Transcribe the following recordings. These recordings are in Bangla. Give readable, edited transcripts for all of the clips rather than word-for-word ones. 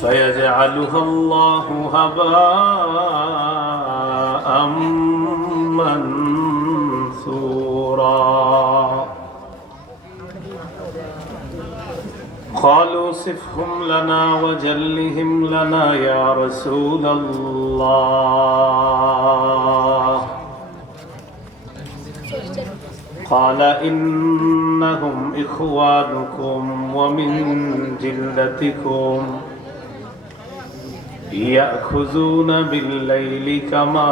فيجعلها الله هباء منثورا. قالوا صفهم لنا وجلهم لنا يا رسول الله. قال إنهم إخوانكم ومن جلدتكم يأخذون بالليل كما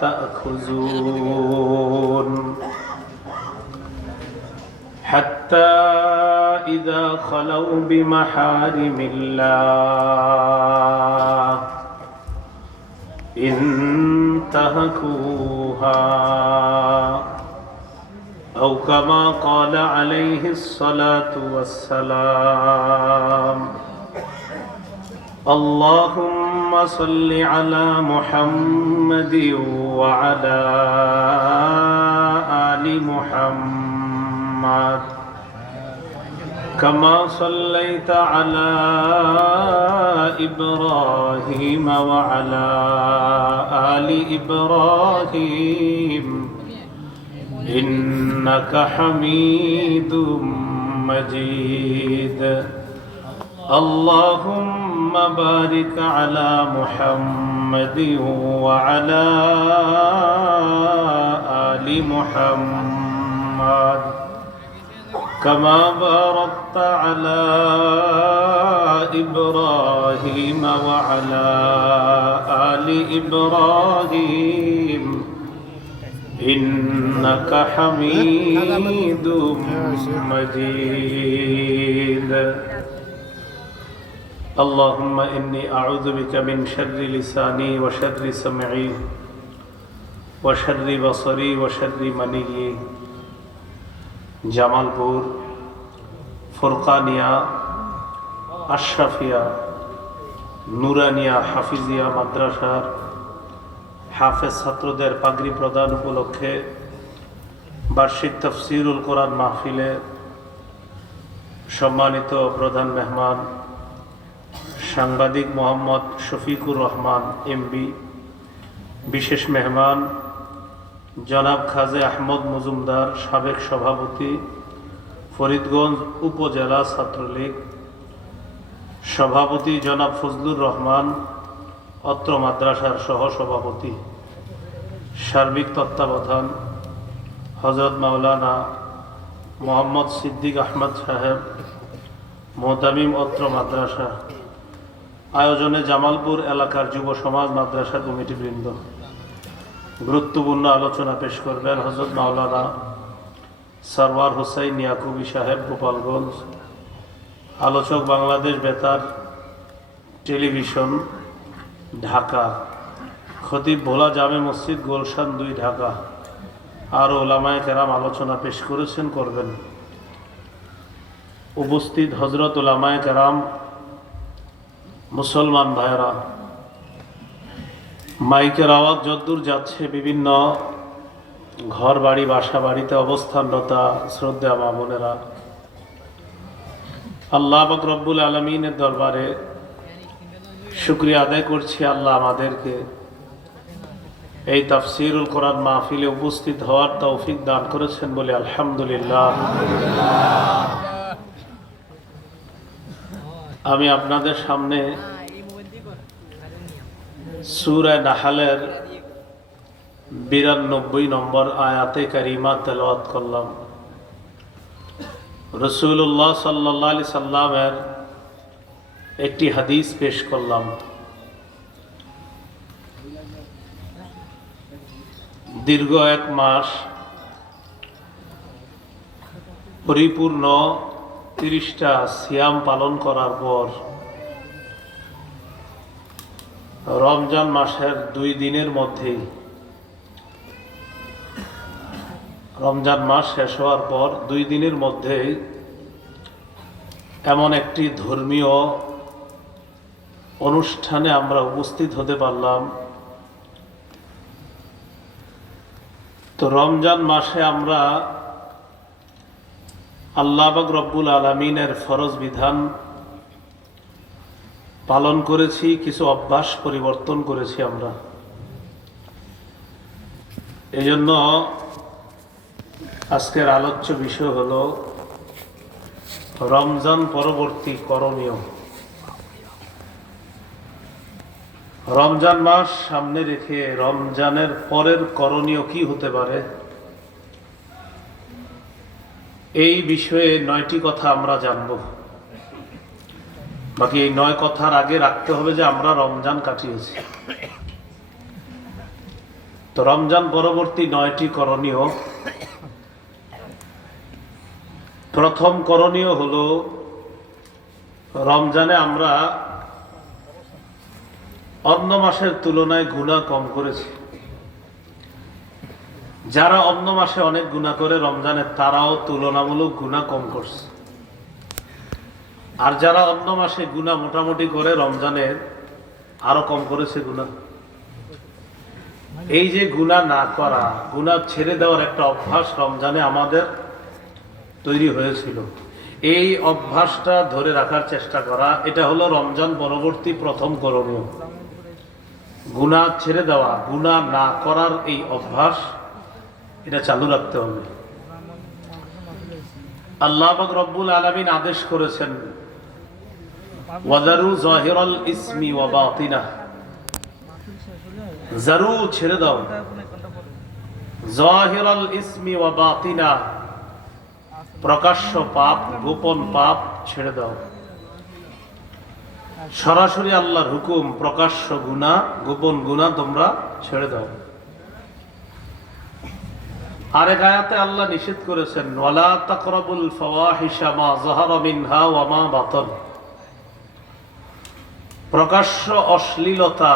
تأخذون حتى إذا خلوا بمحارم الله انتهكوها أو كما قال عليه الصلاة والسلام. اللهم صل على محمد وعلى آل محمد كما صليت على إبراهيم وعلى آل إبراهيم إنك حميد مجيد. اللهم بارك على محمد وعلى آل محمد كما باركت على إبراهيم وعلى آل إبراهيم إنك حميد مجيد. اللهم إني أعوذ بك من شر لساني وشر سمعي وشر بصري وشر مني. জামালপুর ফুরকানিয়া আশরাফিয়া নুরানিয়া হাফিজিয়া মাদ্রাসার হাফেজ ছাত্রদের পাগড়ি প্রদান উপলক্ষে বার্ষিক তাফসীরুল কোরআন মাহফিলে সম্মানিত প্রধান মেহমান সাংবাদিক মোহাম্মদ শফিকুর রহমান এমবি, বিশেষ মেহমান জনাব খাজে আহমদ মজুমদার সাবেক সভাপতি ফরিদগঞ্জ উপজেলা ছাত্রলীগ, সভাপতি জনাব ফজলুর রহমান অত্র মাদ্রাসার সহ সভাপতি, সার্বিক তত্ত্বাবধান হযরত মাওলানা মোহাম্মদ সিদ্দিক আহমদ সাহেব মোহতামিম অত্র মাদ্রাসা, আয়োজনে জামালপুর এলাকার যুব সমাজ মাদ্রাসা কমিটিবৃন্দ। গুরুত্বপূর্ণ আলোচনা পেশ করবেন হযরত মাওলানা সরওয়ার হোসাইন ইয়াকুবী সাহেব গোপালগঞ্জ। আলোচক বাংলাদেশ বেতার টেলিভিশন ঢাকা, খতিব ভোলা জামে মসজিদ গুলশান 2 ঢাকা। আরও ওলামায়ে কেরাম আলোচনা পেশ করেছেন, করবেন। উপস্থিত হযরত ওলামায়ে কেরাম, মুসলমান ভাইরা, মাইকের আওয়াজ যদ্দূর যাচ্ছে বিভিন্ন ঘর বাড়ি বাসা বাড়িতে অবস্থানরতা শ্রদ্ধা মা বোনেরা, আল্লাহ পাক রব্বুল আলামিনের দরবারে শুকরিয়া আদায় করছি আল্লাহ আমাদেরকে এই তাফসীরুল কোরআন মাহফিলে উপস্থিত হওয়ার তৌফিক দান করেছেন বলে আলহামদুলিল্লাহ। আমি আপনাদের সামনে সূরা নাহলের 92 নম্বর আয়াতে কারিমা তেলাওয়াত করলাম। রাসূলুল্লাহ সাল্লাল্লাহু আলাইহি সাল্লামের একটি হাদিস পেশ করলাম। দীর্ঘ 1 মাস পরিপূর্ণ 30টা সিয়াম পালন করার পর রমজান মাসের 2 দিনের মধ্যেই, রমজান মাস শেষ হওয়ার পর 2 দিনের মধ্যেই এমন একটি ধর্মীয় অনুষ্ঠানে আমরা উপস্থিত হতে পারলাম। তো রমজান মাসে আমরা আল্লাহ পাক রব্বুল আলামিনের ফরজ বিধান পালন করেছি, কিছু অভ্যাস পরিবর্তন করেছি আমরা। এই জন্য আজকের আলোচ্য বিষয় হলো রমজান পরবর্তী করণীয়। রমজান মাস সামনে রেখে রমজানের পরের করণীয় কি হতে পারে, এই বিষয়ে 9টি কথা আমরা জানব। বাকি এই 9 কথার আগে রাখতে হবে যে আমরা রমজান কাটিয়েছি। তো রমজান পরবর্তী 9টি করণীয়। প্রথম করণীয় হলো রমজানে আমরা অন্য মাসের তুলনায় গুনাহ কম করেছি। যারা অন্য মাসে অনেক গুনাহ করে রমজানে তারাও তুলনামূলক গুনাহ কম করছে। আর যারা অন্য মাসে গুনাহ মোটামুটি করে রমজানে আরো কম করেছে গুনাহ। এই যে গুনাহ না করা, গুনাহ ছেড়ে দেওয়ার একটা অভ্যাস রমজানে আমাদের তৈরি হয়েছিল, এই অভ্যাসটা ধরে রাখার চেষ্টা করা, এটা হলো রমজান পরবর্তী প্রথম করণীয়। গুনাহ ছেড়ে দেওয়া, গুনাহ না করার এই অভ্যাস এটা চালু রাখতে হবে। আল্লাহ পাক রব্বুল আলামিন আদেশ করেছেন, ওয়াদারু যাহিরাল ইসমি ওয়া বাতিনা, জারু ছেড়ে দাও, যাহিরাল ইসমি ওয়া বাতিনা, প্রকাশ্য পাপ গোপন পাপ ছেড়ে দাও। সরাসরি আল্লাহর হুকুম, প্রকাশ্য গুনাহ গোপন গুনাহ তোমরা ছেড়ে দাও। আরেক আয়াতে আল্লাহ নিষেধ করেছেন, ওয়ালা তাকরাবুল ফাওয়াহিশা মা যাহারা মিনহা ওয়া মা বাতান, প্রকাশ্য অশ্লীলতা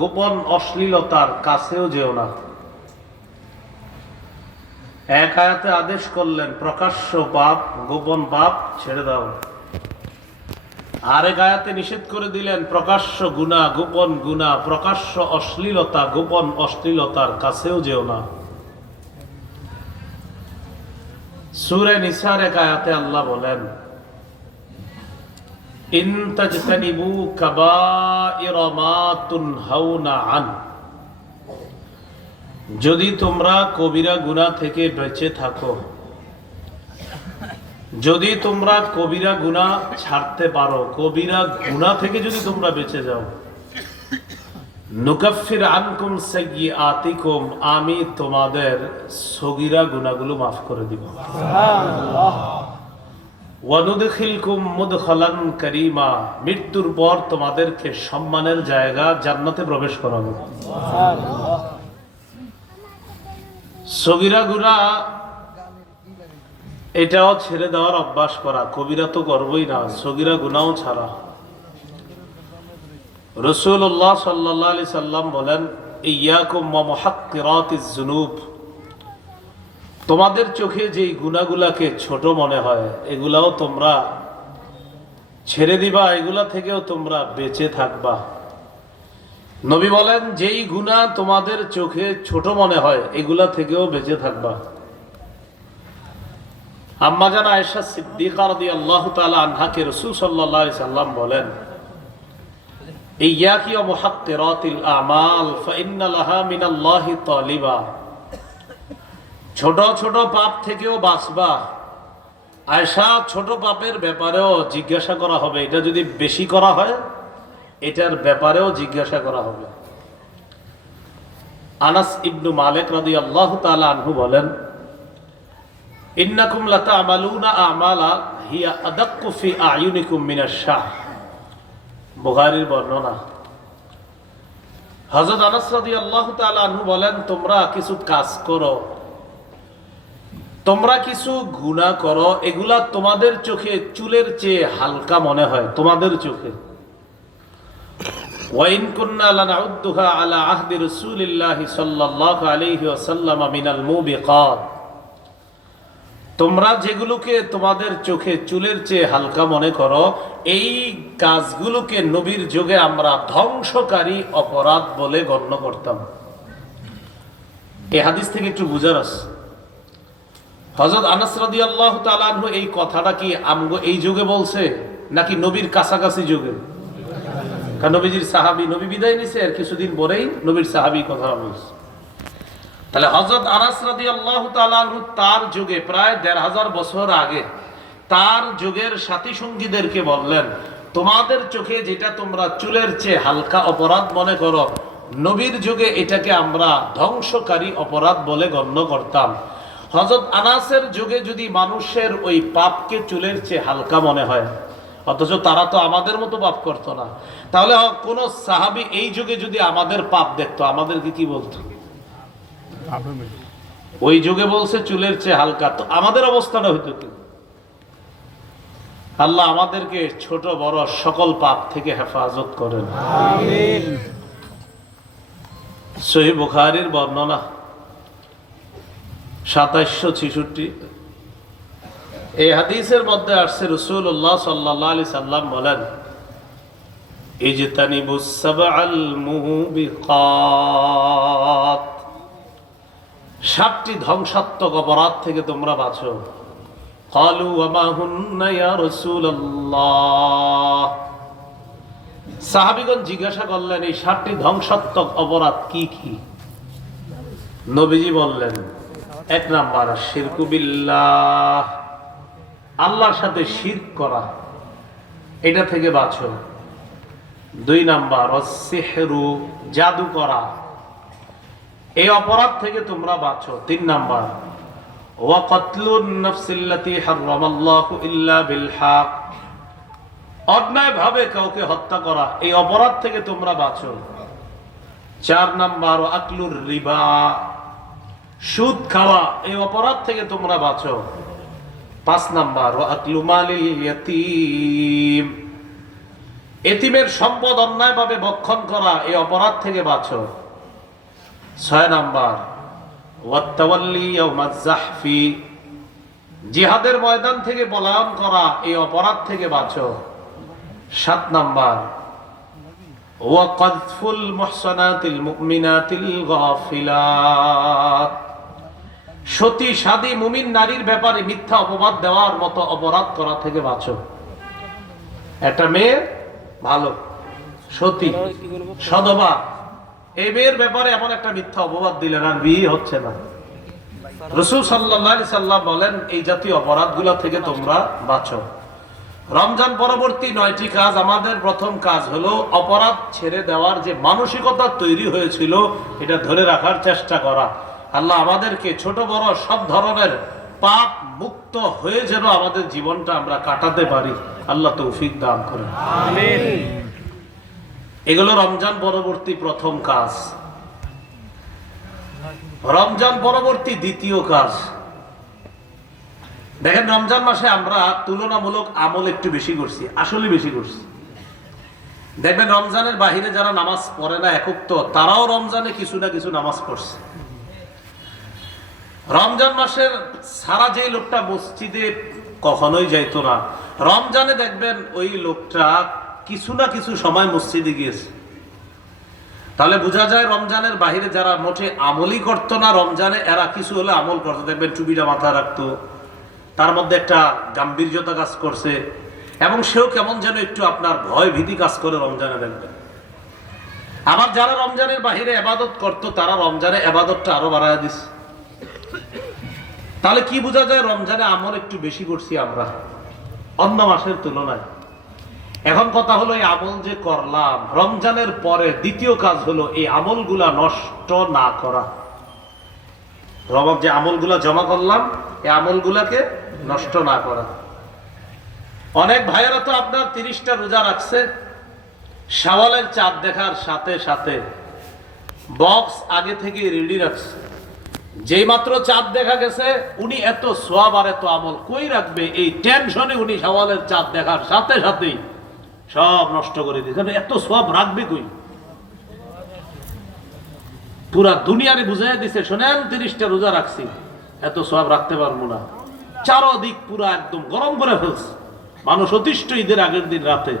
গোপন অশ্লীলতার কাছেও যেও না। এক আয়াতে আদেশ করলেন প্রকাশ্য পাপ গোপন পাপ ছেড়ে দাও, আরেক আয়াতে নিষেধ করে দিলেন প্রকাশ্য গুনাহ গোপন গুনাহ, প্রকাশ্য অশ্লীলতা গোপন অশ্লীলতার কাছেও যেও না। সূরা নিসার এক আয়াতে আল্লাহ বলেন, ইন তাজতানিবু কাবাইরা মা তুনহাউনা আন, যদি তোমরা কবিরা গুনাহ থেকে বেঁচে থাকো, যদি তোমরা কবিরা গুনাহ ছাড়তে পারো, কবিরা গুনাহ থেকে যদি তোমরা বেঁচে যাও, নুকাফির আনকুম সাইয়্যাতিকুম, আমি তোমাদের সগীরা গুনাহগুলো মাফ করে দিব। সুবহানাল্লাহ। ওয়া নুদখিলকুম মুদখালান কারীমা, মৃত্যুর পর তোমাদেরকে সম্মানের জায়গা জান্নাতে প্রবেশ করাবো। সুবহানাল্লাহ। সগীরা গুনাহ এটাও ছেড়ে দেওয়ার অভ্যাস করা, কবিরা তো করবই না, সগীরা গুনাহও ছাড়া। রাসূলুল্লাহ সাল্লাল্লাহু আলাইহি সাল্লাম বলেন, ইয়াকুম ওয়া মুহাক্কিরাতিজ যুনুব, তোমাদের চোখে যেই গুনাহগুলাকে ছোট মনে হয় এগুলাও তোমরা ছেড়ে দিবা, এগুলা থেকেও তোমরা বেঁচে থাকবা। নবী বলেন, যেই গুনাহ তোমাদের চোখে ছোট মনে হয় এগুলা থেকেও বেঁচে থাকবা। আম্মা জান আয়েশা সিদ্দিকা রাদিয়াল্লাহু তাআলা আনহাকে রাসূল সাল্লাল্লাহু আলাইহি সাল্লাম বলেন, ইয়াকি ওয়া মুহাক্কিরাতিল আমাল ফাইন্না লাহা মিনাল্লাহি তালিবা, ছোট ছোট পাপ থেকেও বাঁচবা। আয়েশা, ছোট পাপের ব্যাপারেও জিজ্ঞাসা করা হবে, এটা যদি বেশি করা হয় এটার ব্যাপারেও জিজ্ঞাসা করা হবে। আনাস ইবনু মালিক রাদিয়াল্লাহু তাআলা আনহু বলেন, ইন্নাকুম লাতা'মালুনা আমালা হিয়া আদাক্কু ফি আয়ুনিকুম মিনাশ শাহ, বুখারীর বর্ণনা। হযরত আনাস রাদিয়াল্লাহু তাআলা আনহু বলেন, তোমরা কিছু কাজ করো, তোমরা কিছু গুনাহ করো, এগুলা তোমাদের চোখে চুলের চেয়ে হালকা মনে হয় তোমাদের চোখে। ওয়াইন কুন্না লানাউদ্দুহা আলা আহদি রাসূলিল্লাহি সাল্লাল্লাহু আলাইহি ওয়াসাল্লাম মিনাল মুবিকাত, তোমরা যেগুলোকে তোমাদের চোখে চুলের চেয়ে হালকা মনে করো, এই কাজগুলোকে নবীর যুগে আমরা ধ্বংসকারী অপরাধ বলে গণ্য করতাম। এই হাদিস থেকে একটু বুঝার আছে, হযরত আনাস রাদিয়াল্লাহু তাআলা আনহু এই কথাটা কি আমগো এই যুগে বলছে নাকি নবীর কাছাকাছি যুগে? কারণ নবীজির সাহাবী, নবী বিদায় নিছে এর কিছুদিন পরেই নবীর সাহাবী কথা বলছে। তাহলে হযরত আনাস রাদিয়াল্লাহু তাআলা আনহু তার যুগে প্রায় ১৫০০ বছর আগে তার যুগের সাথী সঙ্গীদেরকে বললেন, তোমাদের চোখে যেটা তোমরা চুলের চেয়ে হালকা অপরাধ মনে করো, নবীর যুগে এটাকে আমরা ধ্বংসকারী অপরাধ বলে গণ্য করতাম। হযরত আনাসের যুগে যদি মানুষের ওই পাপকে চুলের চেয়ে হালকা মনে হয়, অথচ তারা তো আমাদের মতো পাপ করতো না, তাহলে কোন সাহাবী এই যুগে যদি আমাদের পাপ দেখতো আমাদেরকে কি বলতো? ওই যুগে বলছে চুলের চেয়ে হালকা, তো আমাদের অবস্থাটা হইতো কি? আল্লাহ আমাদেরকে ছোট বড় সকল পাপ থেকে হেফাজত করেন, আমিন। সহিহ বুখারীর বর্ণনা ২৭৬৬, এই হাদিসের মধ্যে আসছে রাসূলুল্লাহ সাল্লাল্লাহু আলাইহি সাল্লাম বলেন, ইজতানিবুস সাবআল মুবিকাত, ৭টি ধ্বংসাত্মক অপরাধ থেকে তোমরা বাঁচো। ক্বালু ওয়া মা হুন্না ইয়া রাসূলুল্লাহ, সাহাবীগণ জিজ্ঞাসা করলেন এই ৭টি ধ্বংসাত্মক অপরাধ কি কি? নবীজি বললেন, ১ নাম্বার শিরকু বিল্লাহ, আল্লাহর সাথে শিরক করা, এটা থেকে বাঁচো। ২ নাম্বার অসসিহরু, জাদু করা, এই অপরাধ থেকে তোমরা বাঁচো। ৩ নাম্বার ওয়া কতলুন নাফসিল্লাতী হারামাল্লাহু ইল্লা বিল হক, অন্যায় ভাবে কাউকে হত্যা করা, এই অপরাধ থেকে তোমরা বাঁচো। ৪ নাম্বার আকলুর রিবা, সুদ খাওয়া, এই অপরাধ থেকে তোমরা বাঁচো। ৫ নাম্বার আকলু মালিল ইয়াতীম, এতিমের সম্পদ অন্যায়ভাবে ভক্ষণ করা, এই অপরাধ থেকে বাঁচো। ৬ নাম্বার ওয়াত্তাওয়াল্লি ইয়াউমাজ জাহফি, জিহাদের ময়দান থেকে পলায়ন করা, এই অপরাধ থেকে বাঁচো। ৭ নাম্বার ওয়া কাযফুল মুহসানাতিল মুমিনাতিল গাফিলাত, সতী সাদী মুমিন নারীর ব্যাপারে মিথ্যা অপবাদ দেওয়ার মতো অপরাধ করা থেকে বাঁচো। একটা মেয়ে ভালো সতী সদবা, এই মেয়ের ব্যাপারে এমন একটা মিথ্যা অপবাদ দিলেন আর বিয়ে হচ্ছে না, রাসূল সাল্লাল্লাহু আলাইহি সাল্লাম বলেন এই জাতীয় অপরাধগুলো থেকে তোমরা বাঁচো। রমজান পরবর্তী ৯টি কাজ, আমাদের প্রথম কাজ হলো অপরাধ ছেড়ে দেওয়ার যে মানসিকতা তৈরি হয়েছিল এটা ধরে রাখার চেষ্টা করা। আল্লাহ আমাদেরকে ছোট বড় সব ধরনের পাপ মুক্ত হয়ে যেন আমাদের জীবনটা আমরা কাটাতে পারি, আল্লাহ তৌফিক দান করেন, আমিন। এগুলো রমজান পরবর্তী প্রথম কাজ। রমজান পরবর্তী দ্বিতীয় কাজ, দেখেন রমজান মাসে আমরা তুলনামূলক আমল একটু বেশি করছি, আসলে বেশি করছি। দেখবেন রমজানের বাহিরে যারা নামাজ পড়ে না একক, তারাও রমজানে কিছু না কিছু নামাজ পড়ছে। রমজান মাসের সারা যে লোকটা মসজিদে কখনোই যাইতো না, রমজানে দেখবেন ওই লোকটা কিছু না কিছু সময় মসজিদে গিয়েছে। তাহলে বোঝা যায় রমজানের বাহিরে যারা মোটে আমলই করতো না, রমজানে এরা কিছু হলে আমল করতো। দেখবেন টুপিটা মাথায় রাখতো, তার মধ্যে একটা গাম্ভীর্যতা কাজ করছে, এবং সেও কেমন যেন একটু আপনার ভয় ভীতি কাজ করে রমজানে দেখবেন। আবার যারা রমজানের বাহিরে ইবাদত করতো তারা রমজানে ইবাদতটা আরো বাড়ায় দিচ্ছে। তাহলে কি বোঝা যায়? রমজানে আমল একটু বেশি করছি আমরা অন্য মাসের তুলনায়। এখন কথা হলো এই আমল যে করলাম, রমজানের পরে দ্বিতীয় কাজ হলো এই আমলগুলা নষ্ট না করা। যে আমলগুলা জমা করলাম এই আমলগুলাকে নষ্ট না করা। অনেক ভাইয়েরা তো আপনার 30টা রোজা রাখছে, শাওয়ালের চাঁদ দেখার সাথে সাথে বক্স আগে থেকে রেডি রাখছে। যেই মাত্র চাঁদ দেখা গেছে উনি এত সওয়াব আর এত আমল কই রাখবে, এই টেনশনে উনি শাওয়ালের চাঁদ দেখার সাথে সাথেই সব নষ্ট করে দিয়েছে। এত সওয়াব রাখবে কই? পুরা দুনিয়ারে বুঝাই দিছে, শোনেন 30টা রোজা রাখছি, এত সওয়াব রাখতে পারবো না। চারদিক পুরা একদম গরম করে ফেলছে। মানুষ অতিষ্ঠ ঈদের আগের দিন রাতে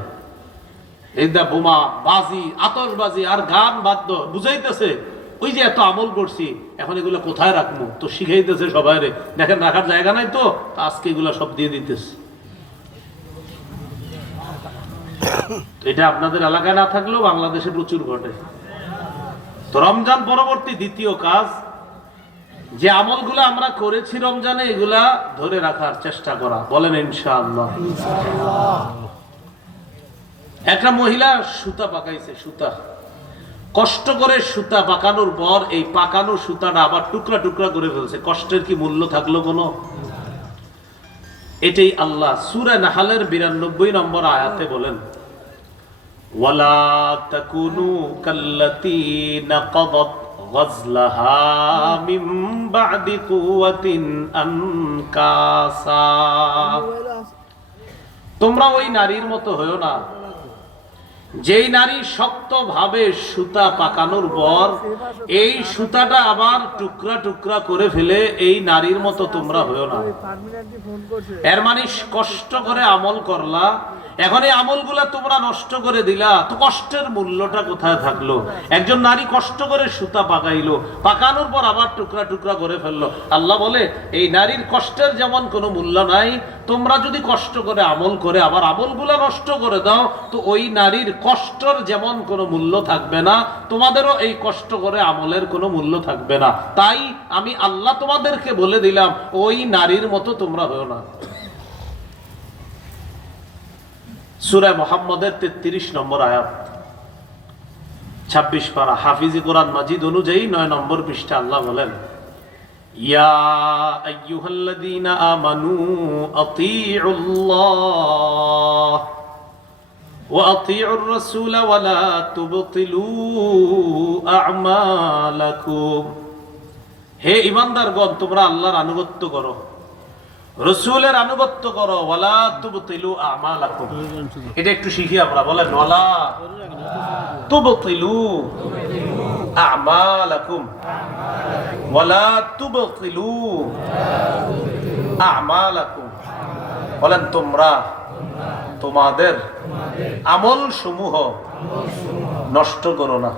এইটা বোমা বাজি আতশবাজি আর গান বাদ্য বুঝাইতেছে ওই যে এত আমল করছি, এখন এগুলো কোথায় রাখবো? তো শিখাইতেছে সবাই রে, দেখেন রাখার জায়গা নাই তো আজকে এগুলা সব দিয়ে দিতেছে। এটা আপনাদের এলাকায় না থাকলেও বাংলাদেশে প্রচুর ঘটে। তো রমজান পরবর্তী দ্বিতীয় কাজ যে আমলগুলো আমরা করেছি রমজানে, এগুলা ধরে রাখার চেষ্টা করা। বলেন ইনশাআল্লাহ। একটা মহিলা সুতা পাকাইছে, সুতা কষ্ট করে সুতা পাকানোর পর এই পাকানো সুতাটা আবার টুকরা টুকরা করে ফেলছে। কষ্টের কি মূল্য থাকলো কোনো? এটাই আল্লাহ সূরা নাহলের 92 নম্বর আয়াতে বলেন, ওয়ালা তাকুনু কাল্লাতী নাকাদাত গাজলাহা মিন বা'দি কুওয়াতিন আনকাসা। তোমরা ওই নারীর মতো হয়ো না যেই নারী শক্তভাবে সুতা পাকানোর পর এই সুতাটা আবার টুকরা টুকরা করে ফেলে, এই নারীর মতো তোমরা হয়ো না। এর মানে কষ্ট করে আমল করলা, এখন এই আমলগুলা তোমরা নষ্ট করে দিলা, তো কষ্টের মূল্যটা কোথায় থাকলো? একজন নারী কষ্ট করে সুতা পাকাইলো, পাকানোর পর আবার টুকরা টুকরা করে ফেললো। আল্লাহ বলে এই নারীর কষ্টের যেমন কোনো মূল্য নাই, তোমরা যদি কষ্ট করে আমল করে আবার আমলগুলা নষ্ট করে দাও, তো ওই নারীর কষ্টের যেমন কোনো মূল্য থাকবে না, তোমাদেরও এই কষ্ট করে আমলের কোনো মূল্য থাকবে না। তাই আমি আল্লাহ তোমাদেরকে বলে দিলাম, ওই নারীর মতো তোমরা হও না। সূরা মুহাম্মদের 33 নম্বর আয়াত, 26 পারা, হাফিজি কোরআন মাজিদ অনুযায়ী 9 নম্বর পৃষ্ঠা আল্লাহ বলেন, ইয়া আইয়ুহাল্লাযীনা আমানু আতিউল্লাহ ওয়া আতিউর রাসূল ওয়া লা তুবতিলু আমালাকুম। হে ঈমানদারগণ, তোমরা আল্লাহর আনুগত্য করো, রাসূলের আনুগত্য করো, ওয়ালা তুবতিলু আমালাকুম। এটা একটু শিখি আমরা, বলেন ওয়ালা তুবতিলু আমালাকুম, ওয়ালা তুবতিলু আমালাকুম। বলেন তোমরা তোমাদের আমল সমূহ নষ্ট করো না।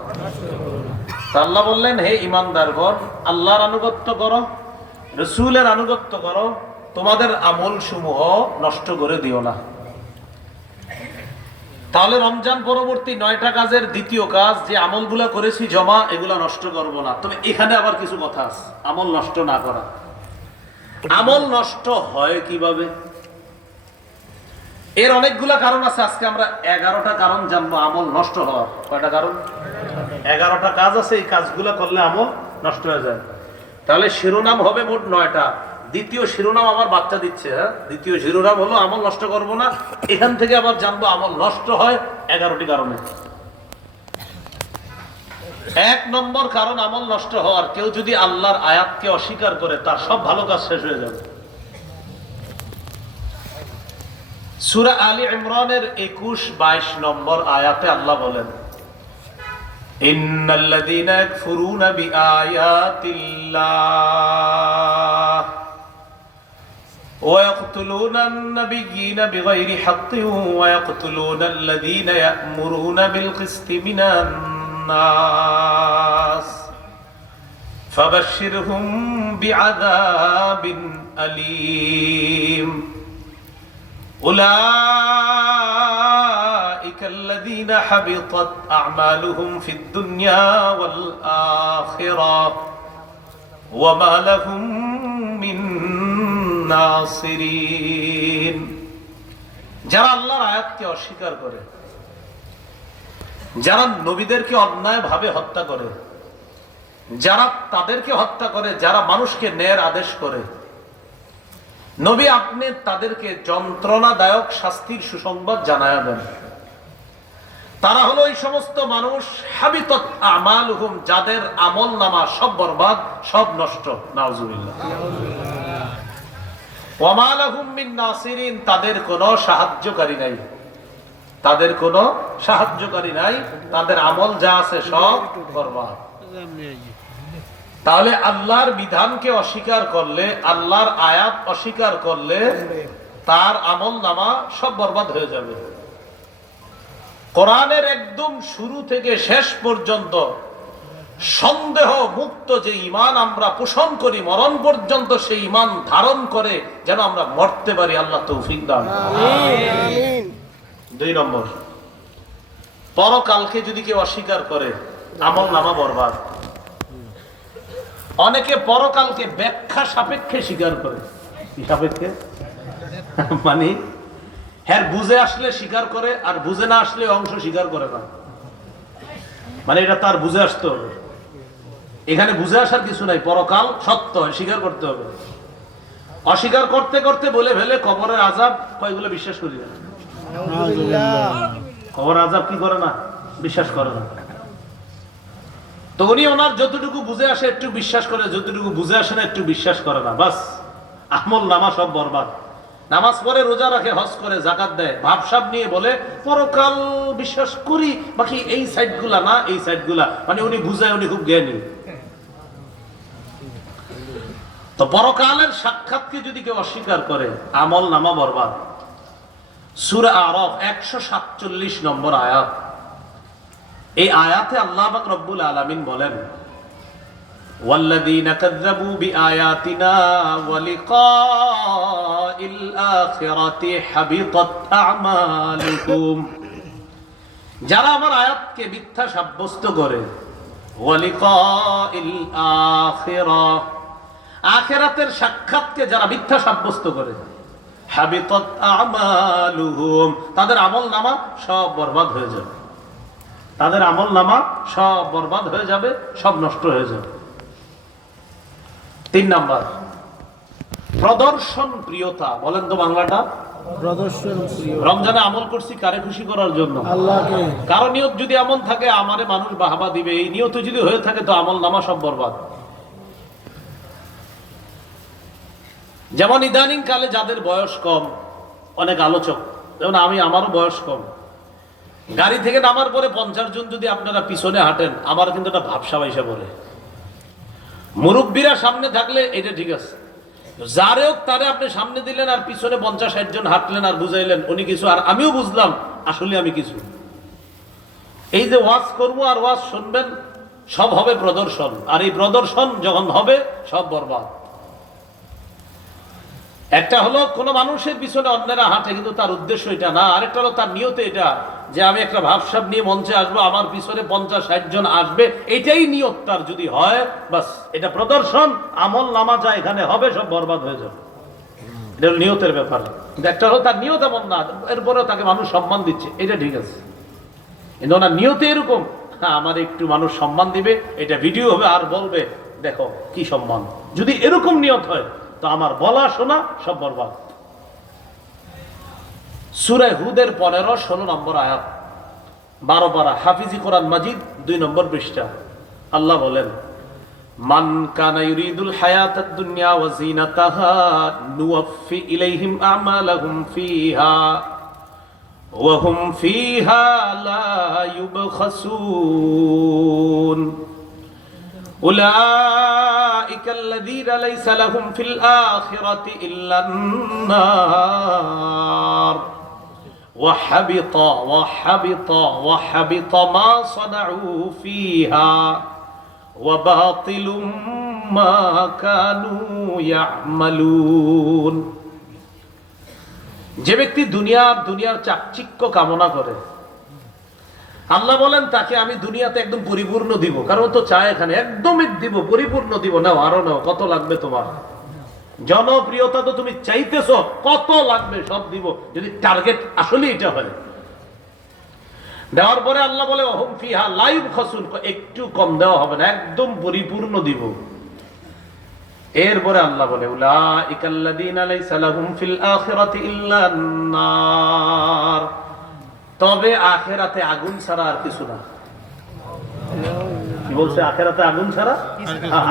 আল্লাহ বললেন, হে ঈমানদারগণ, আল্লাহর আনুগত্য করো, রাসূলের আনুগত্য করো, তোমাদের আমল সমূহ নষ্ট করে দিও না। তাহলে রমজান পরবর্তী 9টা কাজের দ্বিতীয় কাজ, যে আমলগুলা করেছি জমা, এগুলা নষ্ট করব না। তবে এখানে আবার কিছু কথা আছে, আমল নষ্ট না করা। আমল নষ্ট হয় কিভাবে? এর অনেকগুলা কারণ আছে। আজকে আমরা 11টা কারণ জানবো আমল নষ্ট হওয়ার। কয়টা কারণ? 11টা কাজ আছে, এই কাজগুলা করলে আমল নষ্ট হয়ে যায়। তাহলে শিরোনাম হবে মোট 9টা। দ্বিতীয় শিরোনাম আমার বাচ্চা দিচ্ছে, হ্যাঁ, দ্বিতীয় শিরোনাম হলো আমল নষ্ট করব না। এখান থেকে আবার জানবো আমল নষ্ট হয় 11টি কারণে। 1 নম্বর কারণ আমল নষ্ট হওয়ার, কেউ যদি আল্লাহর আয়াতকে অস্বীকার করে, তার সব ভালো কাজ শেষ হয়ে যাবে। সূরা আলী ইমরানের 21-22 নম্বর আয়াতে আল্লাহ বলেন, ইন্নাল্লাযীনা ইয়াকফুরুনা বিআয়াতিল্লাহ ويقتلون النبيين بغير حق ويقتلون الذين يأمرون بالقسط من الناس فبشرهم بعذاب أليم أولئك الذين حبطت أعمالهم في الدنيا والآخرة وما لهم من নাসিরিন। যারা আল্লাহর আয়াতকে অস্বীকার করে, যারা নবীদেরকে অন্যায়ভাবে হত্যা করে, যারা তাদেরকে হত্যা করে, যারা মানুষকে ন্যায়ের আদেশ করে, নবী আপনি তাদেরকে যন্ত্রণাদায়ক শাস্তির সুসংবাদ জানায়া দেন। তারা হলো এই সমস্ত মানুষ, হাবিতত আমালুহুম, যাদের আমল নামা সব বরবাদ, সব নষ্ট। নাউজুবিল্লাহ। ওয়ামা লাহুম মিন নাসিরিন, তাদের কোনো সাহায্যকারী নাই, তাদের কোনো সাহায্যকারী নাই, তাদের আমল যা আছে সব বরবাদ। তাহলে আল্লাহর বিধানকে অস্বীকার করলে, আল্লাহর আয়াত অস্বীকার করলে, তার আমল নামা সব বরবাদ হয়ে যাবে। কোরআনের একদম শুরু থেকে শেষ পর্যন্ত সন্দেহ মুক্ত যে ঈমান আমরা পোষণ করি, মরণ পর্যন্ত সেই ঈমান ধারণ করে যেন আমরা মরতে পারি, আল্লাহ তৌফিক দান। 2 নম্বর, পরকালকে যদি কেউ অস্বীকার করে আমল নামা বরবাদ। অনেকে পরকালকে ব্যাখ্যা সাপেক্ষে স্বীকার করে। কি সাপেক্ষে? মানে হ্যাঁ বুঝে আসলে স্বীকার করে, আর বুঝে না আসলে অংশ স্বীকার করে না। মানে এটা তার বুঝে আসতে হবে। এখানে বুঝে আসার কিছু নাই, পরকাল সত্য স্বীকার করতে হবে। অস্বীকার করতে করতে বলে ফেলে কবরের আযাব, কয়গুলো বিশ্বাস করি না। কবর আযাব কি করে না, বিশ্বাস করে না। তো উনি ওনার যতটুকু বুঝে আসে একটু বিশ্বাস করে, যতটুকু বুঝে আসে না একটু বিশ্বাস করে না, বাস আমল নামা সব বরবাদ। নামাজ পড়ে, রোজা রাখে, হজ করে, যাকাত দেয়, ভাবসাব নিয়ে বলে পরকাল বিশ্বাস করি, বাকি এই সাইড গুলা না, এই সাইড গুলা, মানে উনি বুঝায়, উনি খুব জ্ঞানী। তো পরকালের সাক্ষাৎকে যদি কেউ অস্বীকার করে আমল নামা বরবাদ। সূরা আরাফ 147 নম্বর আয়াত। এই আয়াতে আল্লাহ পাক রব্বুল আলামিন বলেন, ওয়াল্লাযীনা কাযযাবু বিআয়াতিনা ওয়া লিকাইল আখিরাতি হাবিতাত আ'মালুকুম। যারা আমার আয়াতকে মিথ্যা সাব্যস্ত করে, ওয়া লিকাইল আখিরাহ, আখিরাতের সাক্ষাৎকে যারা মিথ্যা সাব্যস্ত করে, হাবিতাত আ'মালুহুম, তাদের আমলনামা সব বরবাদ হয়ে যাবে। তাদের আমলনামা সব বরবাদ হয়ে যাবে, সব নষ্ট হয়ে যাবে। 3 নাম্বার, প্রদর্শন প্রিয়তা। বলেন তো বাংলাটা? প্রদর্শন প্রিয়। রমজানে আমল করছি কারে খুশি করার জন্য? আল্লাহকে। কারো নিয়ত যদি এমন থাকে আমারে মানুষ বাহবা দিবে, এই নিয়ত যদি হয়ে থাকে তো আমলনামা সব বরবাদ। যেমন ইদানিং কালে যাদের বয়স কম, অনেক আলোচক, যেমন আমি, আমারও বয়স কম, গাড়ি থেকে নামার পরে 50 জন যদি আপনারা পিছনে হাঁটেন, আমার কিন্তু একটা ভাবসা বাইসা পড়ে। মুরব্বীরা সামনে থাকলে এটা ঠিক আছে, যারে হোক তারে আপনি সামনে দিলেন আর পিছনে 50-60 জন হাঁটলেন আর বুঝাইলেন উনি কিছু, আর আমিও বুঝলাম আসলে আমি কিছু। এই যে ওয়াজ করবো আর ওয়াজ শুনবেন, সব হবে প্রদর্শন, আর এই প্রদর্শন যখন হবে সব বরবাদ। একটা হলো কোন মানুষের পিছনে অন্যরা হাঁটে কিন্তু তার উদ্দেশ্য এটা না, আরেকটা হলো তার নিয়ত এটা যে আমি একটা ভাবসাব নিয়ে মঞ্চে আসবো, আমার পিছনে 50-60 জন আসবে, এটাই নিয়ত তার যদি হয়, বাস এটা প্রদর্শন, আমল নামা যা এখানে হবে সব বরবাদ হয়ে যাবে। এটা হলো নিয়তের ব্যাপার। কিন্তু একটা হলো তার নিয়ত এমন না, এরপরেও তাকে মানুষ সম্মান দিচ্ছে, এটা ঠিক আছে। কিন্তু ওনার নিয়তে এরকম, হ্যাঁ আমার একটু মানুষ সম্মান দিবে, এটা ভিডিও হবে আর বলবে দেখো কি সম্মান, যদি এরকম নিয়ত হয় তো আমার বলা শোনা সব বরবাদ। সূরা হুদের 15-16 নম্বর আয়াত, 12 পারা, হাফিজি কোরআন মাজিদ, 2 নম্বর পৃষ্ঠা। আল্লাহ বলেন, মান কানা ইউরিদুল হায়াতাদ দুনিয়া ওয়া যিনাতাহা নুওয়াফি ইলাইহিম আমালাহুম ফিহা ওয়া হুম ফিহা লা ইউবখাসুন। أولئك الذين ليس لهم في الآخرة إلا النار وحبط ما صنعوا فيها وباطل ما كانوا يعملون। যে ব্যক্তি দুনিয়ার চাকচিক্য কামনা করে, আল্লাহ বলেন তাকে আমি দুনিয়াতে একদম পরিপূর্ণ দিব। কারণ তো চায় এখানে একদমই দিব, পরিপূর্ণ দিব, নাও আরো নাও, কত লাগবে তোমার? জনপ্রিয়তা তো তুমি চাইতেছো, কত লাগবে সব দিব, যদি টার্গেট আসলে এটা হয়। দেওয়ার পরে আল্লাহ বলে ওহুম ফিহা লা ইউবখাসুন, একটু কম দেওয়া হবে না, একদম পরিপূর্ণ দিব। এরপরে আল্লাহ বলে উলাইকাল্লাযীনা লাইসা লাহুম ফিল আখিরাতি ইল্লান নার, তবে আখেরাতে আগুন ছাড়া আর কিছু না। কি বলছে? আখেরাতে আগুন ছাড়া,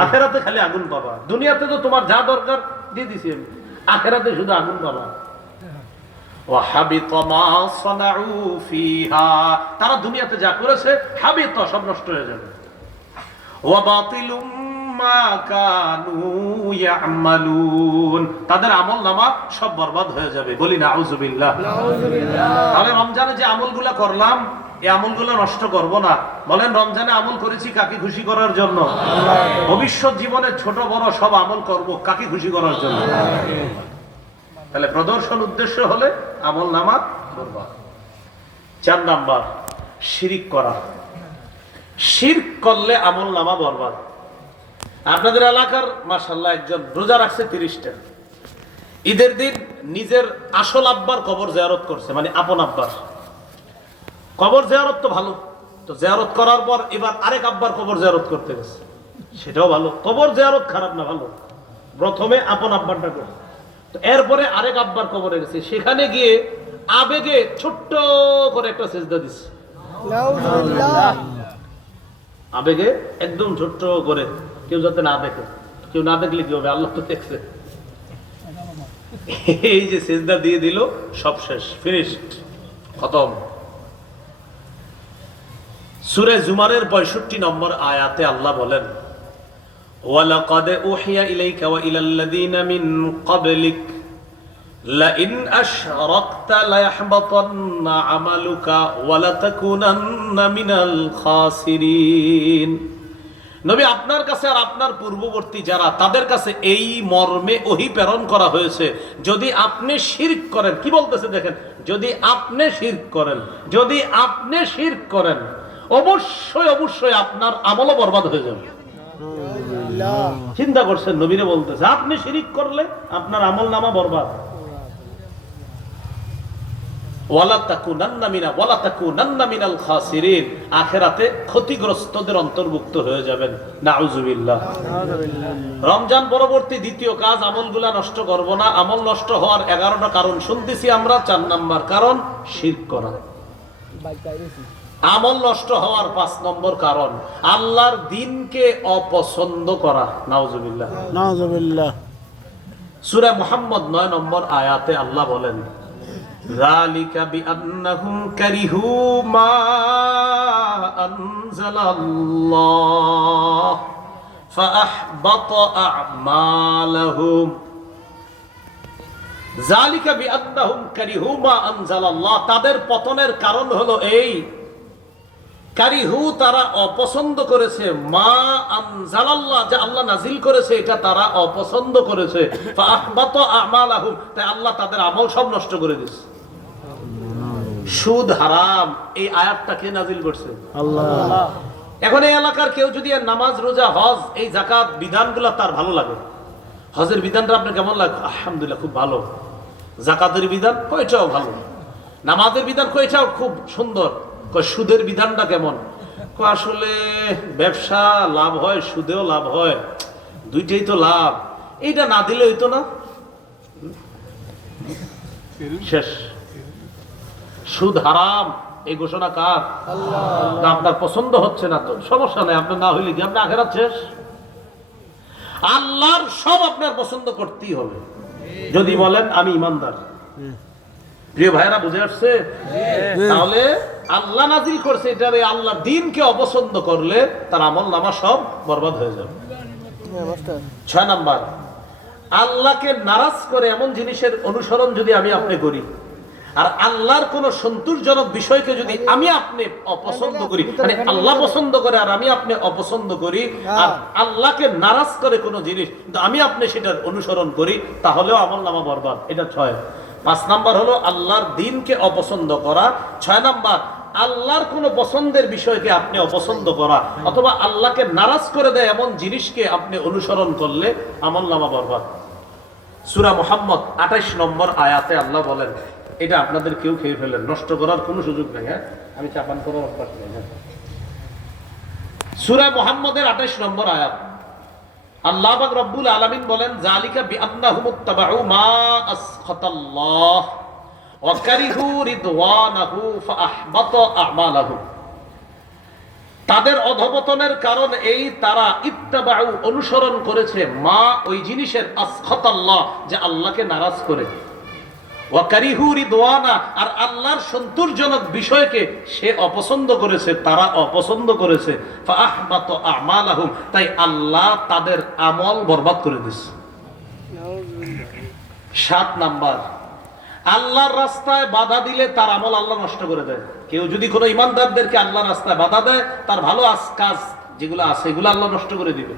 আখেরাতে খালি আগুন পাবা। দুনিয়াতে তো তোমার যা দরকার দিয়ে দিছি আমি, আখেরাতে শুধু আগুন পাবা। ওয়া হাবিতা মা সানাউ ফিহা, তারা দুনিয়াতে যা করেছে হাবিত, সব নষ্ট হয়ে যাবে। ওয়া বাতিলুম মা কানু ইয়ামালুন, তাদের আমলনামা সব বরবাদ হয়ে যাবে। বলি নাউযুবিল্লাহ। তাহলে রমজানে যে আমলগুলো করলাম, এই আমলগুলো নষ্ট করব না। বলেন রমজানে আমল করেছি কাকে খুশি করার জন্য? ভবিষ্যৎ জীবনে ছোট বড় সব আমল করব কাকে খুশি করার জন্য? তাহলে প্রদর্শন উদ্দেশ্য হলে আমলনামা বরবাদ। 4 নাম্বার, শিরিক করা। শিরক করলে আমল নামা বরবাদ। আপনাদের এলাকার মাশাআল্লাহ একজন রোজা রাখছে 30টা, ঈদের দিন নিজের আসল আব্বার কবর জিয়ারত করছে, মানে আপন আব্বার কবর জিয়ারত তো ভালো, তো জিয়ারত করার পর এবার আরেক আব্বার কবর জিয়ারত করতে গেছে, সেটাও ভালো। কবর জিয়ারত খারাপ না, ভালো। প্রথমে আপন আব্বারটা করে, তো এরপরে আরেক আব্বার কবরে গেছে, সেখানে গিয়ে আবেগে ছোট্ট করে একটা সিজদা দিছে। আবেগে একদম ছোট্ট করে, কেউ যাতে না দেখে। কেউ না দেখলে কি হবে, আল্লাহ তো দেখছে। এই যে সিজদা দিয়ে দিল, সব শেষ, ফিনিশড, খতম। সূরা জুমারের 65 নম্বর আয়াতে আল্লাহ বলেন, ওয়ালাকাদ উহিয়া ইলাইকা ওয়া ইলাল্লাযীনা মিন ক্বাবলিক লাইন আশরাকতা লায়াহবাতান্না আমালুকা ওয়া লাতাকুনান্না মিনাল খাসিরিন। নবী, আপনার কাছে আর আপনার পূর্ববর্তী যারা, তাদের কাছে এই মর্মে ওহী প্রেরণ করা হয়েছে, যদি আপনি শিরক করেন, কি বলতেছে দেখেন, যদি আপনি শিরক করেন, যদি আপনি শিরক করেন, অবশ্যই অবশ্যই আপনার আমলও বরবাদ হয়ে যাবে। চিন্তা করছেন, নবীরে বলতেছে আপনি শিরক করলে আপনার আমল নামা বরবাদ। আখিরাতে ক্ষতিগ্রস্তদের অন্তর্ভুক্ত হয়ে যাবেন। নাউজুবিল্লাহ। রমজান পরবর্তী দ্বিতীয় কাজ, আমলগুলা নষ্ট করব না। আমল নষ্ট হওয়ার 11টা কারণ শুনতেছি আমরা। 4 নাম্বার কারণ শিরক করা। আমল নষ্ট হওয়ার 5 নম্বর কারণ আল্লাহর দ্বীনকে অপছন্দ করা। নাউজুবিল্লাহ, নাউজুবিল্লাহ। সূরা মুহাম্মদ 9 নম্বর আয়াতে আল্লাহ বলেন, যালিকা বিআন্নাহুম কারিহু মা আনজালাল্লাহ ফাআহবাতা আ'মালাহুম। যালিকা বিআন্নাহুম কারিহু মা আনজালাল্লাহ, তাদের পতনের কারণ হলো এই, কারিহু তারা অপছন্দ করেছে, মা আনজালাল্লাহ যে আল্লাহ নাজিল করেছে এটা তারা অপছন্দ করেছে, ফাআহবাতা আ'মালাহুম তাই আল্লাহ তাদের আমল সব নষ্ট করে দিয়েছে। সুদ হারাম, এই আয়াতটা কে নাজিল করছে? আল্লাহ। এখন এই এলাকার কেউ যদি নামাজ, রোজা, হজ, এই যাকাত বিধানগুলো তার ভালো লাগে, হজের বিধানটা আপনার কেমন লাগে? আলহামদুলিল্লাহ, খুব ভালো। যাকাতের বিধান কয়টাও ভালো, নামাজের বিধান কয়টাও খুব সুন্দর। সুদের বিধানটা কেমন? আসলে ব্যবসা লাভ হয়, সুদেও লাভ হয়, দুইটাই তো লাভ, এইটা না দিলে হইতো না। শেষ। সুদ হারাম, এই ঘোষণা কার? আল্লাহ। আপনার পছন্দ হচ্ছে না তো সমস্যা নেই, আপনার না হইলে কি আপনার আখেরাত শেষ? আল্লাহর সব আপনার পছন্দ করতেই হবে যদি বলেন আমি ইমানদার। প্রিয় ভাইরা, বুঝে আসছে? তাহলে আল্লাহ নাজিল করছে এটারে, আল্লাহর দ্বীনকে অপছন্দ করলে তার আমল নামা সব বরবাদ হয়ে যাবে। 6 নাম্বার, আল্লাহকে নারাজ করে এমন জিনিসের অনুসরণ যদি আমি আপনি করি, আর আল্লাহর কোন সন্তোষজনক বিষয়কে যদি আমি আপনি অপছন্দ করি, মানে আল্লাহ পছন্দ করে আর আমি আপনি অপছন্দ করি, আর আল্লাহকে নারাজ করে কোন জিনিস আমি আপনি সেটার অনুসরণ করি, তাহলেও আমল নামা বরবাদ। এটা 6। 5 নাম্বার হলো আল্লাহর দ্বীনকে অপছন্দ করা। 6 নাম্বার, আল্লাহর কোন পছন্দের বিষয়কে আপনি অপছন্দ করা, অথবা আল্লাহকে নারাজ করে দেয় এমন জিনিসকে আপনি অনুসরণ করলে আমল নামা বরবাদ। সূরা মুহাম্মদ 28 নম্বর আয়াতে আল্লাহ বলেন, এটা আপনাদের কেউ খেয়ে ফেলেন, নষ্ট করার কোনো সুযোগ নেই। হ্যাঁ, আমি চাপান করার অভ্যাস নেই। সূরা মুহাম্মদের 28 নম্বর আয়াত আল্লাহ পাক রব্বুল আলামিন বলেন, যালিকা বিআন্নাহুম ইত্তাবাউ মা আসখাতাল্লাহ ওয়া কারিহু রিদওয়ানাহু ফাআহবাতা আ'মালাহুম। তাদের অধঃপতনের কারণ এই, তারা ইত্তাবাউ অনুসরণ করেছে, মা ওই জিনিসের, আসখাতাল্লাহ যে আল্লাহকে নারাজ করে, ওয়া কারিহু রিদওয়ানা আর আল্লাহর সন্তোষজনক বিষয়কে সে অপছন্দ করেছে, তারা অপছন্দ করেছে, ফাআহবাতা আ'মালাহুম তাই আল্লাহ তাদের আমল বরবাদ করে দিয়েছে। 7 নাম্বার, আল্লাহর রাস্তায় বাধা দিলে তার আমল আল্লাহ নষ্ট করে দেয়। কেউ যদি কোনো ইমানদারদেরকে আল্লাহর রাস্তায় বাধা দেয়, তার ভালো কাজ যেগুলো আছে এগুলো আল্লাহ নষ্ট করে দিবে।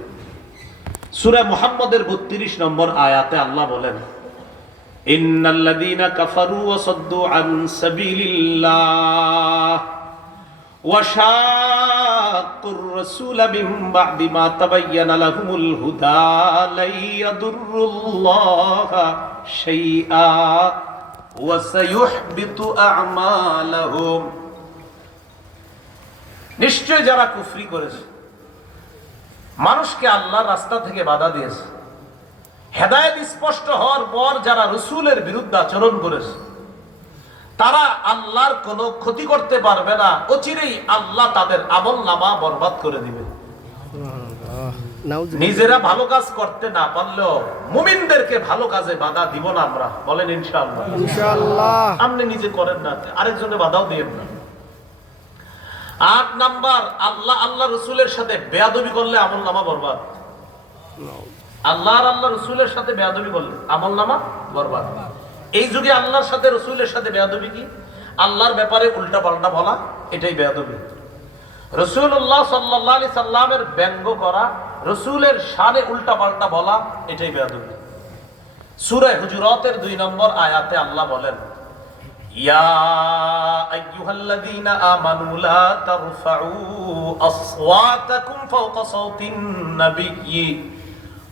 সূরা মুহাম্মদের 32 নম্বর আয়াতে আল্লাহ বলেন, ইন্নাল্লাযীনা কাফারু ওয়া সাদ্দু আন সাবিলিল্লাহ وشاقوا الرسول من بعد ما تبين لهم الهدى لن يضروا الله شيئا وسيحبط أعمالهم নিশ্চয় যারা কুফরি করেছে, মানুষকে আল্লাহর রাস্তা থেকে বাধা দিয়েছে, হেদায়েত স্পষ্ট হওয়ার পর যারা রাসূলের বিরুদ্ধে আচরণ করেছে, তারা আল্লাহর কোনো ক্ষতি করতে পারবে না। অচিরেই আল্লাহ তাদের আমলনামা বরবাদ করে দিবে। নিজেরা ভালো কাজ করতে না পারলেও মুমিনদেরকে ভালো কাজে বাধা দিব না আমরা, বলেন ইনশাআল্লাহ। ইনশাআল্লাহ। আপনি নিজে করেন না, আরেকজনে বাধাও দিবেন না। 8 নাম্বার, আল্লাহ রসুলের সাথে বেয়াদবি করলে আমলনামা বরবাদ। আল্লাহ রসুলের সাথে বেয়াদবি করলে আমলনামা বরবাদ। এই যুগে আল্লাহর সাথে রসুলের সাথে বেয়াদবি কি? আল্লাহর ব্যাপারে উল্টা পাল্টা বলা, এটাই বেয়াদবি। রাসূলুল্লাহ সাল্লাল্লাহু আলাইহি সাল্লামের ব্যঙ্গ করা, রাসূলের শানে উল্টা পাল্টা বলা, এটাই বেয়াদবি। সূরা হুজুরাতের 2 নম্বর আয়াতে আল্লাহ বলেন, ইয়া আইয়ুহাল্লাযীনা আমানু লা তারফাউ আসওয়াতাকুম ফাওকা সাওতিন নাবিয়্যি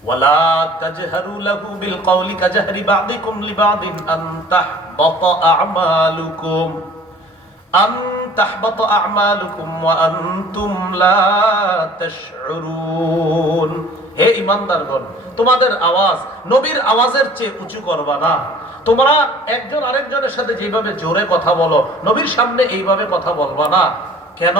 ওয়ালা তাজহারু লাহু বিল কওলি কাজহরি বা'দিকুম লিবা'দিন আন তাহবাতা আ'মালুকুম ওয়া আনতুম লা তাশউরুন। হে ঈমানদারগণ, তোমাদের আওয়াজ নবীর আওয়াজের চেয়ে উঁচু করবা না। তোমরা একজন আরেকজনের সাথে যেভাবে জোরে কথা বলো, নবীর সামনে এইভাবে কথা বলবা না। কেন?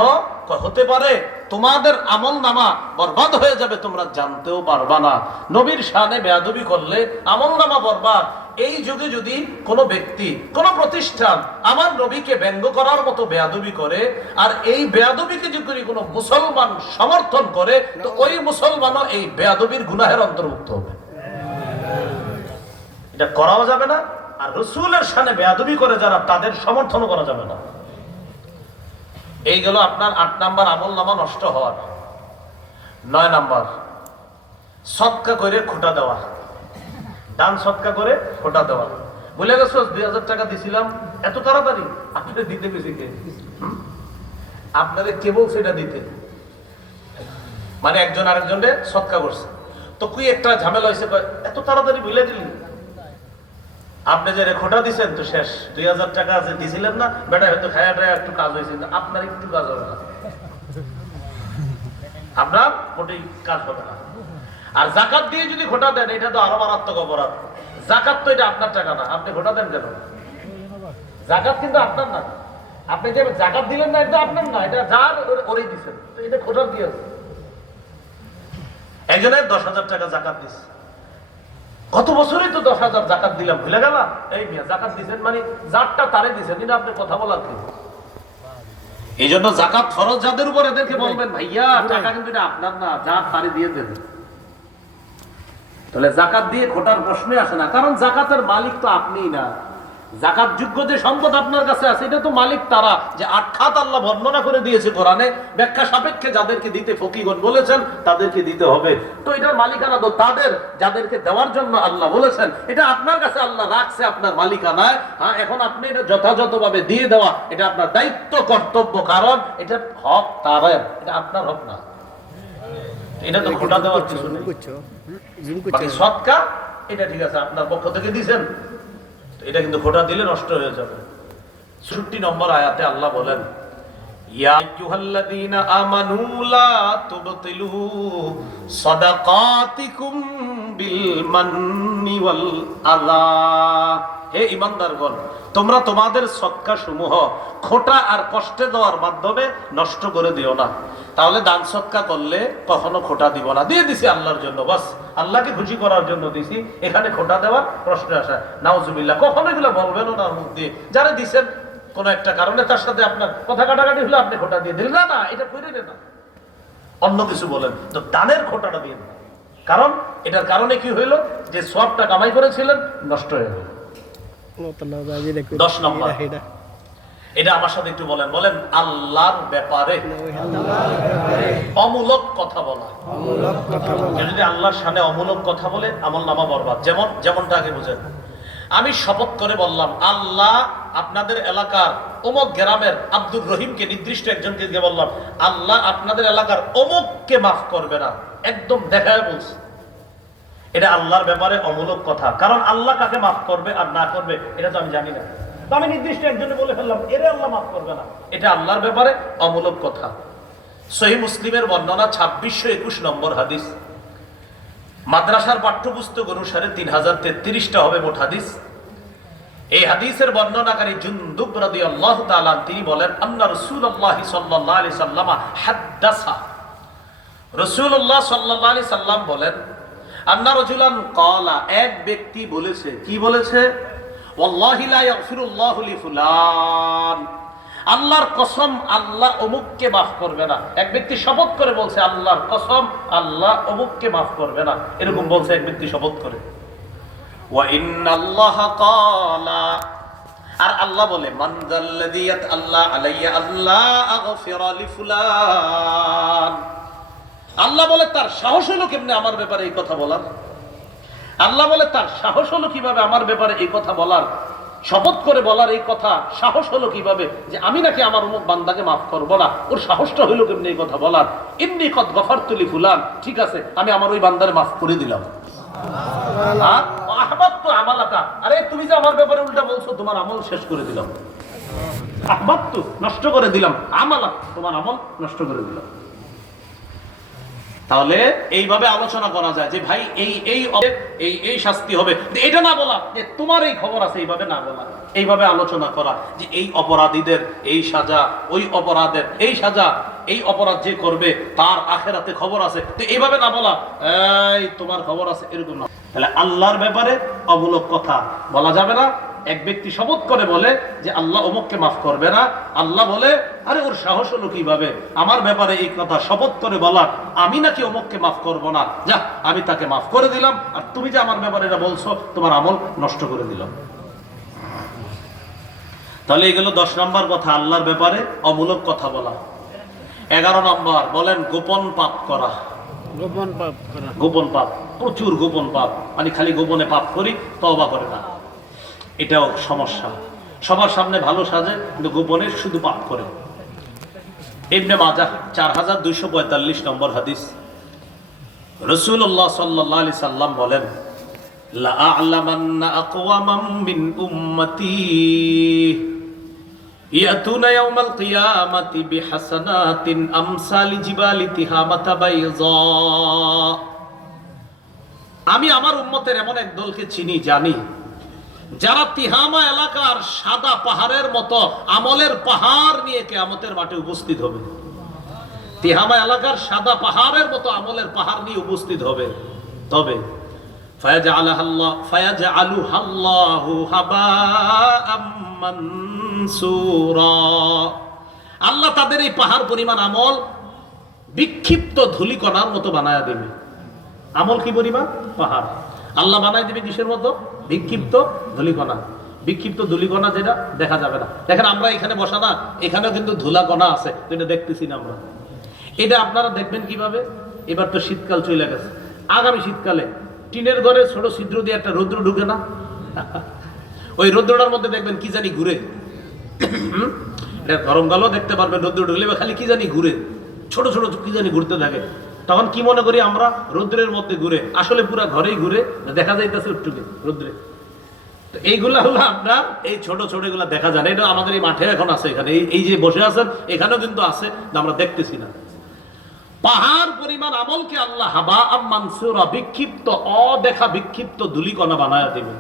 হতে পারে তোমাদের আমলনামা বরবাদ হয়ে যাবে, তোমরা জানতেও পারবা না। নবীর শানে বেয়াদবি করলে আমলনামা বরবাদ। এই যুগে যদি কোনো ব্যক্তি, কোনো প্রতিষ্ঠান আমার নবীকে ব্যঙ্গ করার মতো বেয়াদবি করে, আর এই বেয়াদবিকে যদি কোনো মুসলমান সমর্থন করে, তো ওই মুসলমানও এই বেয়াদবির গুনাহের অন্তর্ভুক্ত হবে। এটা করাও যাবে না। আর রাসূলের শানে বেয়াদবি করে যারা, তাদের সমর্থনও করা যাবে না। এই গেল আপনার 8 নাম্বার আমলনামা নষ্ট হওয়ার। 9 নাম্বার, সদকা করে খোটা দেওয়া। দান সদকা করে খোটা দেওয়া। বলে গেছো 2000 টাকা দিছিলাম, এত তাড়াতাড়ি আপনাদের দিতে বেশি কে? আপনাদের কে বলছে এটা দিতে? মানে একজন আরেকজনের সদকা করছে, তো কি একটা ঝামেলা হয়েছে, এত তাড়াতাড়ি ভুলে দিলি? আপনি যে খোটা দিচ্ছেন তো শেষ। 2000 টাকা আছে দিছিলেন না, বেটা হয়তো খায়া টায়া একটু কাজ হয়েছে, আপনার একটু কাজ হবে না, আপনার মোটেই কাজ হবে না। আর জাকাত দিয়ে যদি খোটা দেন, এটা তো আরো মারাত্মক অপরাধ। জাকাত তো এটা আপনার টাকা না, আপনি খোটা দেন কেন? জাকাত কিন্তু আপনার না। আপনি যে জাকাত দিলেন না, এটা আপনার না, এটা যার ওরই দিচ্ছেন, তো এটা খোটার দিয়ে আছে। একজনের 10,000 টাকা জাকাত দিচ্ছে, গত বছরই তো 10,000 জাকাত দিলাম, ভুলে গেলাম? এই মিয়া, জাকাত দিচ্ছেন মানে যারটা তারে দিচ্ছেন, এটা আপনি কথা বলার কি? এই জন্য জাকাত ফরজ যাদের উপর, এদেরকে বলবেন ভাইয়া টাকা কিন্তু এটা আপনার না, যার তারে দিয়ে দেন। তাহলে জাকাত দিয়ে খোটার প্রশ্নই আসে না, কারণ জাকাতের মালিক তো আপনিই না। জাকাত যোগ্য যে সম্পদ আপনার কাছে আছে, এটা তো মালিক তারা। যে 8 খাত আল্লাহ বর্ণনা করে দিয়েছে কোরআনে, ব্যাখ্যা সাপেক্ষে যাদেরকে দিতে ফকিহগণ বলেছেন তাদেরকে দিতে হবে। তো এটার মালিকানা তো তাদের, যাদেরকে দেওয়ার জন্য আল্লাহ বলেছেন। এটা আপনার কাছে আল্লাহ রাখছে আপনার মালিকানায়। হ্যাঁ, এখন আপনি এটা যথাযথভাবে দিয়ে দেওয়া, এটা আপনার দায়িত্ব, কর্তব্য, কারণ এটা হক তাদের, এটা আপনার হক না। এটা তো খোটা দেওয়ার কিছু নেই। বাকি সদকা এটা ঠিক আছে, আপনার পক্ষ থেকে দিয়েছেন, এটা কিন্তু খোটা দিলে নষ্ট হয়ে যাবে। 66 নম্বর আয়াতে আল্লাহ বলেন, ইয়া আইয়ুহাল্লাযীনা আমানু লা তুবতিলু সাদাকাতিকুম বিল মান্নি ওয়াল আযা। হে ঈমানদারগণ, তোমরা তোমাদের সদকা সমূহ খোটা আর কষ্টে দেওয়ার মাধ্যমে নষ্ট করে দিও না। তাহলে দান সদকা করলে কখনো খোটা দিব না, দিয়ে দিছি আল্লাহর জন্য, বাস আল্লাহকে খুশি করার জন্য দিছি, এখানে খোটা দেওয়ার প্রশ্ন আসে নাউজুবিল্লাহ। কখনো এগুলো বলবেনও না মুখ দিয়ে। যারা দিচ্ছেন কোন একটা কারণে, তার সাথে আপনার কথা কাটাকাটি হলে আপনি খোটা দিয়ে দিলেন, না এটা করে না, অন্য কিছু বলেন, তো দানের খোটাটা দিয়ে দেন। কারণ এটার কারণে কি হইলো, যে সবটা কামাই করেছিলেন নষ্ট হয়ে গেল। 10 নম্বর, এটা আমার সাথে একটু বলেন, বলেন আল্লাহর ব্যাপারে অমূলক কথা বলা। যদি আল্লাহর সামনে অমূলক কথা বলে আমলনামা বরবাদ। যেমনটা আগে বুঝেন, আমি শপথ করে বললাম, আল্লাহ আপনাদের এলাকার অমুক গ্রামের আব্দুর রহিমকে, নির্দিষ্ট একজনকে দিয়ে বললাম, আল্লাহ আপনাদের এলাকার অমুককে মাফ করবে না, একদম দেখায় বলছে। এটা আল্লাহর ব্যাপারে অমূলক কথা, কারণ আল্লাহ কাকে মাফ করবে আর না করবে এটা তো আমি জানি না। তো আমি নির্দিষ্ট একজনে বলে ফেললাম এরে আল্লাহ মাফ করবে না, এটা আল্লাহর ব্যাপারে অমূলক কথা। সহিহ মুসলিমের বর্ণনা 2621 নম্বর হাদিস। মাদ্রাসার পাঠ্যপুস্তক অনুসারে 3033টা হবে মোট হাদিস। এই হাদিসের বর্ণনাকারী জুনদুব রাদিয়াল্লাহু তাআলা তিনি বলেন, আন্না রাসূলুল্লাহ সাল্লাল্লাহু আলাইহি সাল্লাম হাদাসা, রাসূলুল্লাহ সাল্লাল্লাহু আলাইহি সাল্লাম বলেন, আন্না রাজুলান ক্বালা, এক ব্যক্তি বলেছে, কি বলেছে? ওয়াল্লাহি লা ইয়াগফিরুল্লাহু লিফুলান, আল্লাহর কসম আল্লাহ অমুককে মাফ করবে না। এক ব্যক্তি শপথ করে বলছে, আল্লাহর কসম আল্লাহ অমুককে মাফ করবে না, এরকম বলছে এক ব্যক্তি শপথ করে। ওয়া ইন্নাল্লাহা ক্বালা, আর আল্লাহ বলে, মান যাল্লাযী ইয়াতআল্লা আলাইয়া আল্লাহ আগফিরা লিফুলান, আল্লাহ বলে তার সাহস হলো কেমনে আমার ব্যাপারে এই কথা বলার? আল্লাহ বলে তার সাহস হলো কিভাবে আমার ব্যাপারে এই কথা বলার, শপথ করে বলার এই কথা সাহস হলো কিভাবে যে আমি নাকি আমার অমুক বান্দাকে মাফ করবো না, ওর সাহসটা হইলো কেমনে এই কথা বলার? ইন্নী কদ গফারতু লিফুলান, ঠিক আছে আমি আমার ওই বান্দারে মাফ করে দিলাম। আহবাবতু আমালাকা, আরে তুমি যে আমার ব্যাপারে উল্টা বলছো, তোমার আমল শেষ করে দিলাম। আহবাবতু, নষ্ট করে দিলাম, আমালা, তোমার আমল নষ্ট করে দিলাম। তাহলে এইভাবে আলোচনা করা যায় যে ভাই এই এই এই এই শাস্তি হবে, এটা না বলা যে তোমার এই খবর আছে, এইভাবে না বলা, এইভাবে আলোচনা করা যে এই অপরাধীদের এই সাজা, ওই অপরাধের এই সাজা, এই অপরাধ যে করবে তার আখেরাতে খবর আছে, তো এইভাবে না বলা এই তোমার খবর আছে, এরকম না। তাহলে আল্লাহর ব্যাপারে অমূলক কথা বলা যাবে না। এক ব্যক্তি শপথ করে বলে যে আল্লাহ অমুককে মাফ করবে না, আল্লাহ বলে আরে ওর সাহস হলো কিভাবে আমার ব্যাপারে এই কথা শপথ করে বলার, আমি নাকি অমুককে মাফ করব না, যা আমি তাকে মাফ করে দিলাম, আর তুমি যে আমার ব্যাপারে এটা বলছো তোমার আমল নষ্ট করে দিলাম। তাহলে এগুলো 10 নম্বর কথা, আল্লাহর ব্যাপারে অমূলক কথা বলা। 11 নম্বর বলেন গোপন পাপ করা। গোপন পাপ করা, গোপন পাপ, প্রচুর গোপন পাপ, মানে খালি গোপনে পাপ করি, তওবা করে না, এটাও সমস্যা। সবার সামনে ভালো সাজে কিন্তু গোপনে শুধু পাপ করে। ইবনে মাজাহ 4245 নম্বর হাদিস। রাসূলুল্লাহ সাল্লাল্লাহু আলাইহি সাল্লাম বলেন, লা আ'লামান্না আকওয়ামান মিন উম্মতি ইয়াতুনা ইয়াওমাল কিয়ামাতি বিহাসানাতিন আমসালি জিবালি তিহামাতা বাইযা, আমি আমার উম্মতের এমন এক দলকে চিনি, জানি, যারা তিহামা এলাকার সাদা পাহাড়ের মতো আমলের পাহাড় নিয়ে কিয়ামতের মাঠে উপস্থিত হবে। তিহামা এলাকার সাদা পাহাড়ের মতো আমলের পাহাড় নিয়ে উপস্থিত হবে, তবে ফায়াজআলুহাল্লাহু হাবাআম মানসুরা, আল্লাহ তাদের এই পাহাড় পরিমাণ আমল বিক্ষিপ্ত ধূলিকণার মতো বানায়া দেবে। আমল কি পরিমাণ? পাহাড়। আল্লাহ বানায় দিবে কিসের মতো? বিক্ষিপ্ত ধূলিকণা। বিক্ষিপ্ত ধূলিকণা যেটা দেখা যাবে না। দেখেন আমরা এখানে বসা না, এখানেও কিন্তু ধুলাকণা আছে, এটা দেখতেছি না আমরা। এটা আপনারা দেখবেন কিভাবে? এবার তো শীতকাল চলে গেছে, আগামী শীতকালে টিনের ঘরে ছোট ছিদ্র দিয়ে একটা রৌদ্র ঢুকে না, ওই রৌদ্রটার মধ্যে দেখবেন কি জানি ঘুরে। গরমকালেও দেখতে পারবেন রৌদ্র ঢুকলে খালি কি জানি ঘুরে, ছোট ছোট কি জানি ঘুরতে থাকে। তখন কি মনে করি আমরা রৌদ্রের মধ্যে ঘুরে, আসলে পুরো ঘরেই ঘুরে, দেখা যাইতেছে একটু রৌদ্রে। তো এইগুলা হলো আপনার এই ছোট ছোট এগুলা দেখা যায় না। এটা আমাদের এই মাঠে এখন আছে, এখানে এই যে বসে আছেন এখানেও কিন্তু আছে, আমরা দেখতেছি না। পাহাড় পরিমাণ আমলকে আল্লাহ হাবাআম মানসুরা, বিক্ষিপ্ত অদেখা বিক্ষিপ্ত ধূলিকণা বানায়া দিবে।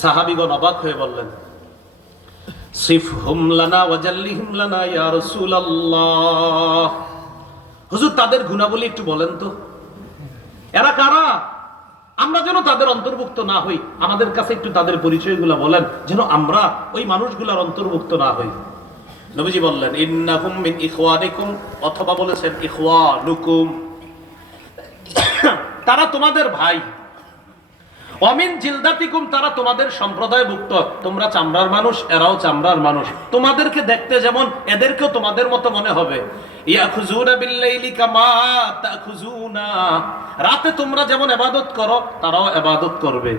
সাহাবীগণ অবাক হয়ে বললেন, সিফহুম লানা ওয়াজাল্লিহিম লানা ইয়া রাসূলুল্লাহ, হুজুর তাদের গুণাবলী একটু বলেন তো, এরা কারা, আমরা যেন তাদের অন্তর্ভুক্ত না হই, আমাদের কাছে একটু তাদের পরিচয়গুলো বলেন, যেন আমরা ওই মানুষগুলোর অন্তর্ভুক্ত না হই। নবীজি বললেন, ইন্নাহুম মিন ইখওয়ানিকুম, অথবা বলেছেন ইখওয়ানুকুম, তারা তোমাদের ভাই। অমিন জিলদাতিকুম, তারা তোমাদের সম্প্রদায়ভুক্ত, তোমরা চামড়ার মানুষ, এরাও চামড়ার মানুষ, তোমাদেরকে দেখতে যেমন এদেরকেও তোমাদের মতো মনে হবে। ইয়াখুজুনা বিল্লাইলি কামা তাখুজুনা, রাতে তোমরা যেমন ইবাদত করো তারাও ইবাদত করবে।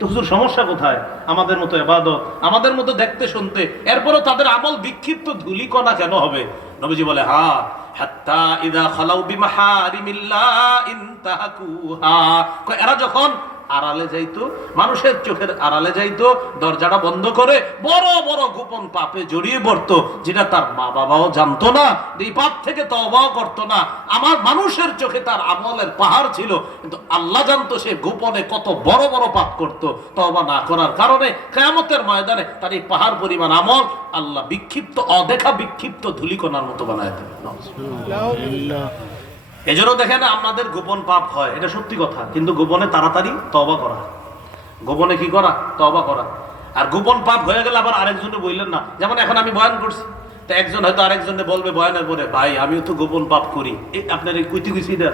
তো হুজুর সমস্যা কোথায়? আমাদের মতো ইবাদত, আমাদের মতো দেখতে শুনতে, এরপরও তাদের আমল বিক্ষিপ্ত ধূলিকণা কেন হবে? নবীজি বলে হ্যাঁ, হাত্তা ইযা খালাউ বিমাহারিমিল্লাহ ইনতাহাকুহা, এরা যখন আড়ালে যাইতো, মানুষের চোখের আড়ালে যাইতো, দরজাটা বন্ধ করে বড় বড় গোপন পাপে জড়িয়ে পড়তো, যেটা তার মা বাবাও জানতো না, এই পাপ থেকে তওবাও করতো না। আমার মানুষের চোখে তার আমলের পাহাড় ছিল, কিন্তু আল্লাহ জানতো সে গোপনে কত বড় বড় পাপ করতো। তওবা না করার কারণে কিয়ামতের ময়দানে তার এই পাহাড় পরিমাণ আমল আল্লাহ বিক্ষিপ্ত, অদেখা বিক্ষিপ্ত ধূলিকণার মতো বানায় দেবে। এজন্য দেখেন আমাদের গোপন পাপ হয়, এটা সত্যি কথা, কিন্তু গোপনে তাড়াতাড়ি তওবা করা, গোপনে কি করা? তওবা করা। আর গোপন পাপ হয়ে গেলে আবার আরেকজনে বললেন না, যেমন এখন আমি বয়ান করছি, তো একজন হয়তো আরেকজনে বলবে বয়ানের পরে, ভাই আমিও তো গোপন পাপ করি, আপনার এই কইতে গেছি না,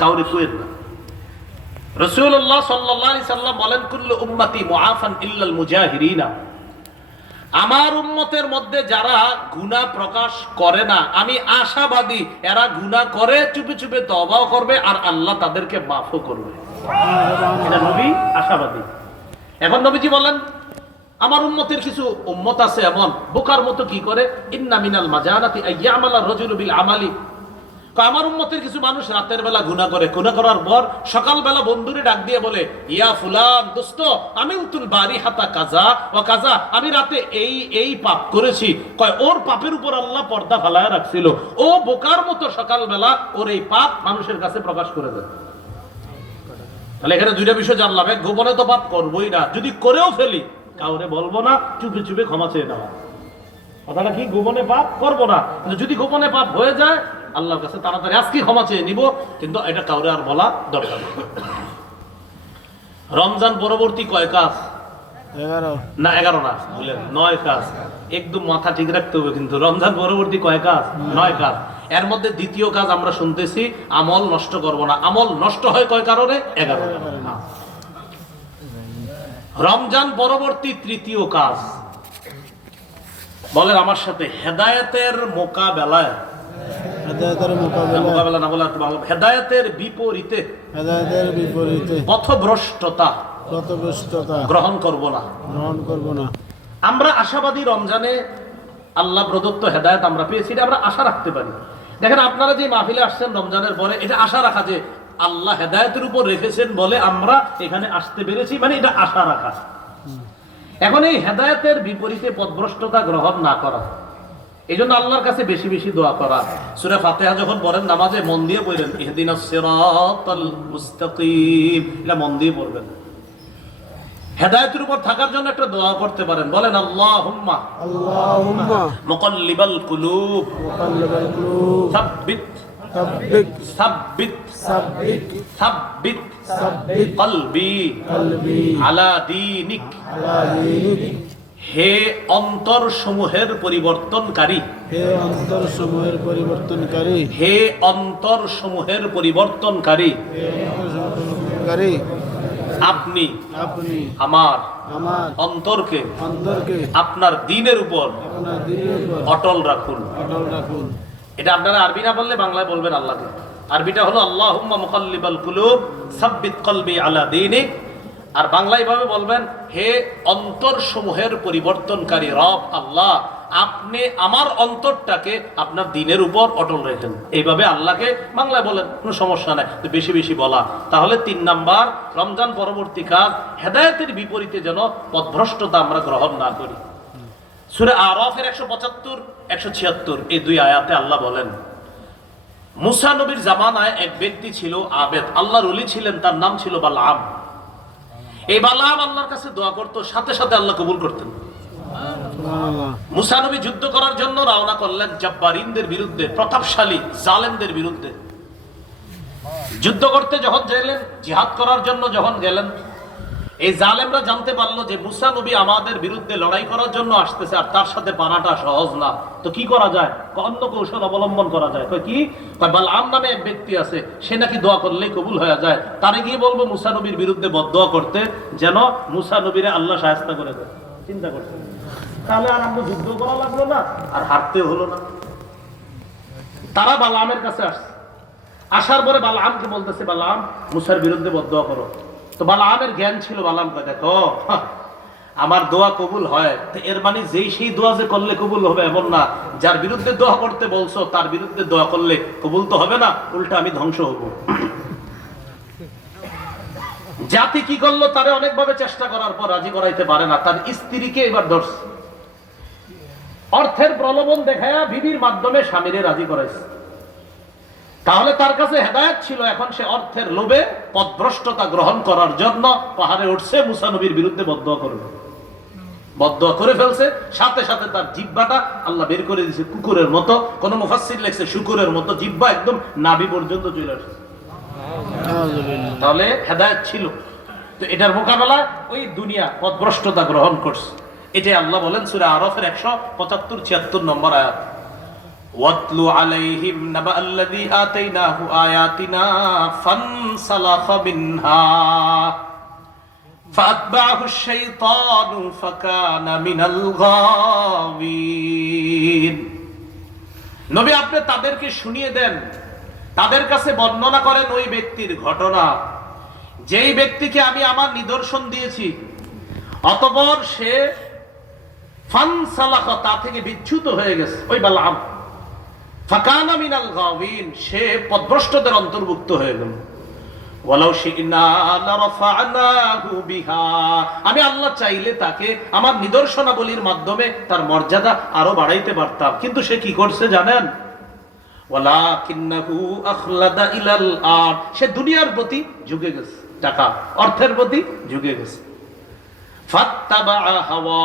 কাউরে কইেন না। রাসূলুল্লাহ সাল্লাল্লাহু আলাইহি সাল্লাম বলেন, কুল্লু উম্মতি মুআফান ইল্লাল মুজাহিরিনা, আমার উম্মতের মধ্যে যারা গুনাহ প্রকাশ করে না, আমি আশাবাদী এরা গুনাহ করে চুপে চুপে তওবাও করবে আর আল্লাহ তাদেরকে মাফও করবে। এটা নবী আশাবাদী। এখন নবীজি বলেন, আমার উম্মতের কিছু উম্মত আছে এমন বোকার মতো কি করে, ইন্না মিনাল মাজানাতি আইয়ামালা রাজুলু বিল আমালি, আমার উম্মতের কিছু মানুষ রাতের বেলা গুনাহ করে, গুনাহ করার পর সকালবেলা বন্ধুরে ডাক দিয়ে বলে, ইয়া ফুলান দোস্ত, আমি উতুল বাড়ি হাতা কাজা ও কাজা, আমি রাতে এই এই পাপ করেছি। কয় ওর পাপের উপর আল্লাহ পর্দা ফালায় রাখছিল, ও বোকার মতো সকালবেলা ওর এই পাপ মানুষের কাছে প্রকাশ করে দেয়। তাহলে এখানে দুইটা বিষয় জানলাম, এক গোপনে তো পাপ করবোই না, যদি করেও ফেলি কাউরে বলবো না, চুপে চুপে ক্ষমা চেয়ে নেওয়া। কথাটা কি? গোপনে পাপ করবো না, যদি গোপনে পাপ হয়ে যায় আল্লাহর কাছে তাড়াতাড়ি আজকে ক্ষমা চেয়ে নিব, কিন্তু এটা কাউরে আর বলা দরকার নেই। রমজান পরবর্তী কয় কাজ? 11 না 11 না, বুঝলেন 9 কাজ। একদম মাথা ঠিক রাখতে হবে, কিন্তু রমজান পরবর্তী কয় কাজ? 9 কাজ। এর মধ্যে দ্বিতীয় কাজ আমরা শুনতেছি, আমল নষ্ট করব না। আমল নষ্ট হয় কয় কারণে? 11। রমজান পরবর্তী তৃতীয় কাজ, বলেন আমার সাথে, হেদায়েতের মোকাবেলায়, মোকাবেলা না বলে হেদায়েতের বিপরীতে, হেদায়েতের বিপরীতে পথভ্রষ্টতা গ্রহণ করব না, গ্রহণ করব না। আমরা আশাবাদী, রমজানে আল্লাহ প্রদত্ত হেদায়েত আমরা পেয়েছি, এটা আমরা আশা রাখতে পারি। দেখেন আপনারা যে মাহফিলে আসছেন রমজানের পরে, এটা আশা রাখা যে আল্লাহ হেদায়েতের উপর রেখেছেন বলে আমরা এখানে আসতে পেরেছি, মানে এটা আশা রাখা। এখন এই হেদায়েতের বিপরীতে পথভ্রষ্টতা গ্রহণ না করা, এই জন্য আল্লাহর কাছে বেশি বেশি দোয়া করা। সূরা ফাতিহা যখন পড়েন নামাজে মন দিয়ে পড়েন, ইহদিনাস সিরাতাল মুস্তাকিম, এটা মন দিয়ে পড়বেন। হেদায়েতের উপর থাকার জন্য একটা দোয়া করতে পারেন, বলেন আল্লাহুম্মা মুকাল্লিবাল কুলুব সাব্বিত কলবি আলা দীনিক, হে অন্তর সমূহের পরিবর্তনকারী, হে অন্তর সমূহের পরিবর্তনকারী, হে অন্তর সমূহের পরিবর্তনকারী, আপনি আপনি আমার আমার অন্তরকে আপনার দ্বীনের উপর অটল রাখুন, অটল রাখুন। এটা আপনারা আরবি না বললে বাংলায় বলবেন আল্লাহকে। আরবিটা হলো আল্লাহুম্মা মুকাল্লিবাল কুলুব সাব্বিত কলবি আলা দীনিক, আর বাংলায় ভাবে বলবেন, হে অন্তর সমূহের পরিবর্তনকারী রব আল্লাহ, আপনি আমার অন্তরটাকে আপনার দ্বীনের উপর অটল রেখেন। এইভাবে আল্লাহকে বাংলায় বলেন, কোনো সমস্যা নাই, বেশি বেশি বলা। তাহলে 3 নাম্বার, রমজান পরবর্তী কাজ, হেদায়েতের বিপরীতে যেন পথভ্রষ্টতা আমরা গ্রহণ না করি। সূরা আরাফের 175, 176 এই 2 আয়াতে আল্লাহ বলেন, মুসা নবীর জামানায় এক ব্যক্তি ছিল আবেদ, আল্লাহর ওলি ছিলেন, তার নাম ছিল বালাম। এই বালাম আল্লাহর কাছে দোয়া করত, সাথে সাথে আল্লাহ কবুল করতেন। মুসা নবী যুদ্ধ করার জন্য রওনা করলেন জব্বারিনদের বিরুদ্ধে, প্রতাপশালী জালেমদের বিরুদ্ধে। যুদ্ধ করতে যখন গেলেন, জিহাদ করার জন্য যখন গেলেন, এই জালেমরা জানতে পারলো যে মুসা নবী আমাদের বিরুদ্ধে লড়াই করার জন্য আসতেছে, আর তার সাথে পারাটা সহজ না। তো কি করা যায়? অন্য কৌশল অবলম্বন করা যায়। কি? বালআম নামে এক ব্যক্তি আছে, সে নাকি দোয়া করলেই কবুল হয়ে যায়, তারে গিয়ে বলবো মুসা নবীর বিরুদ্ধে বদদোয়া করতে, যেন মুসা নবীরে আল্লাহ সাহায্য করে দেয়। চিন্তা করছে, তাহলে আর আমরা যুদ্ধ করা লাগলো না, আর হারতে হলো না। তারা বালআমের কাছে আসছে, আসার পরে বালআমকে বলতেছে, বালআম মুসার বিরুদ্ধে বদদোয়া করো। তো বালামের জ্ঞান ছিল। বালাম কয়, দেখো আমার দোয়া কবুল হয়, তো এর মানে যেই সেই দোয়া যে করলে কবুল হবে এমন না। যার বিরুদ্ধে দোয়া করতে বলছো তার বিরুদ্ধে দোয়া করলে কবুল তো হবে না, উল্টা আমি ধ্বংস হব। জাতি কি করলো, তারে অনেকভাবে চেষ্টা করার পর রাজি করাইতে পারে না, তার স্ত্রীকে এবার ধরছে, অর্থের প্রলোভন দেখায়া বিবির মাধ্যমে স্বামীরে রাজি করাইছে। তাহলে তার কাছে হেদায়েত ছিল, এখন সে অর্থের লোভে পথভ্রষ্টতা গ্রহণ করার জন্য পাহাড়ে উঠছে, মুসা নবীর বিরুদ্ধে বদদোয়া করবে। বদদোয়া করে ফেলছে, সাথে সাথে তার জিহ্বাটা আল্লাহ বের করে দিয়েছে কুকুরের মতো। কোন মুফাসসির লেখছে শুকুরের মতো, জিহ্বা একদম নাভি পর্যন্ত চলে আসছে। তাহলে হেদায়েত ছিল। তো এটার মোকাবেলা ওই দুনিয়া পথভ্রষ্টতা গ্রহণ করছে। এটাই আল্লাহ বলেন সূরা আরাফের 175-76 নম্বর আয়াত, ওয়াতলু আলাইহিম নাবা আল্লাযী আতাইনাহু আয়াতিনা ফানসালাখা মিনহা ফাআতবাহু আশ-শাইতানু ফাকানা মিনাল গাওয়িন। নবী আপনি তাদেরকে শুনিয়ে দেন, তাদের কাছে বর্ণনা করেন ওই ব্যক্তির ঘটনা যেই ব্যক্তিকে আমি আমার নিদর্শন দিয়েছি, অতঃপর সে ফানসালাখা, তা থেকে বিচ্যুত হয়ে গেছে। ওই বালাম ফাকানা মিনাল গাওয়িন, সে পথভ্রষ্টদের অন্তর্ভুক্ত হয়ে গেল। ওয়ালাউ শি'না লারাফা'নাহু বিহা, আমি আল্লাহ চাইলে তাকে আমার নিদর্শনাবলীর মাধ্যমে তার মর্যাদা আরো বাড়াইতে পারতাম, কিন্তু সে কি করছে জানেন? ওয়ালাকিন্নাহু আখলাদা ইলাল আরদ, সে দুনিয়ার প্রতি ঝুঁকে গেছে, টাকা অর্থের প্রতি ঝুঁকে গেছে। ফাত্তাবা'a হাওয়া,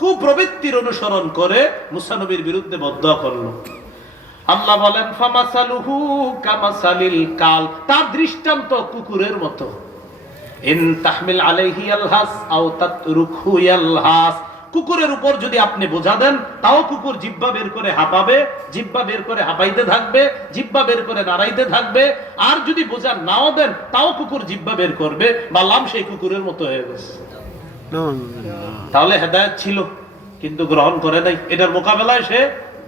কুপ্রবৃত্তির অনুসরণ করে মুসা নবীর বিরুদ্ধে বদদোয়া করলো। আল্লাহ বলেন ফামাসালুহু কামাসালিল কাল, তার দৃষ্টান্ত কুকুরের মতো। ইন তাহমিল আলাইহি ইয়ালহাস আও তাতরুকহু ইয়ালহাস, কুকুরের উপর যদি আপনি বোঝা দেন তাও কুকুর জিহ্বা বের করে হাঁপাবে, জিহ্বা বের করে হাঁপাইতে থাকবে, জিহ্বা বের করে নাড়াইতে থাকবে। আর যদি বোঝা নাও দেন তাও কুকুর জিহ্বা বের করবে। বালাম সেই কুকুরের মতো হয়ে গেছে। তাহলে হেদায়েত ছিল কিন্তু গ্রহণ করে নাই। এটার মোকাবেলায় সে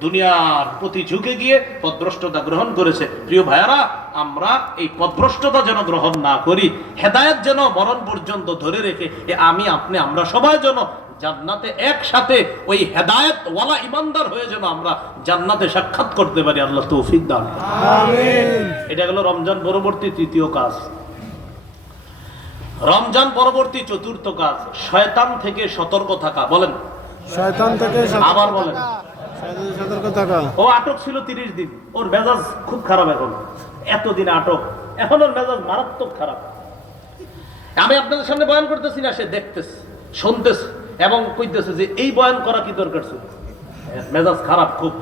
দুনিয়ার প্রতি ঝুঁকে গিয়ে পথভ্রষ্টতা গ্রহণ করেছে। প্রিয় ভাইয়ারা, আমরা এই পথভ্রষ্টতা যেন গ্রহণ না করি, হেদায়েত যেন মরণ পর্যন্ত ধরে রেখে আমি আপনি আমরা সবাই যেন জান্নাতে একসাথে ওই হেদায়েত ওয়ালা ইমানদার হয়ে যেন আমরা জান্নাতে সাক্ষাৎ করতে পারি। আল্লাহ তৌফিক দান আমিন। এটা হলো রমজান পরবর্তী তৃতীয় কাজ। রমজান পরবর্তী চতুর্থ কাজ, শয়তান থেকে সতর্ক থাকা। বলেন শয়তান থেকে আবার বলেন। সতর্ক থাকা। ও আটক ছিল 30 দিন, ওর মেজাজ খুব খারাপ। এখন এতদিন আটক, এখন ওর মেজাজ মারাত্মক খারাপ। আমি আপনাদের সামনে বয়ান করতেছি না, সে দেখতেছে, শুনতেছে এবং কইতেছে যে এই বয়ান করা কি দরকার ছিল। মেজাজ খারাপ খুব।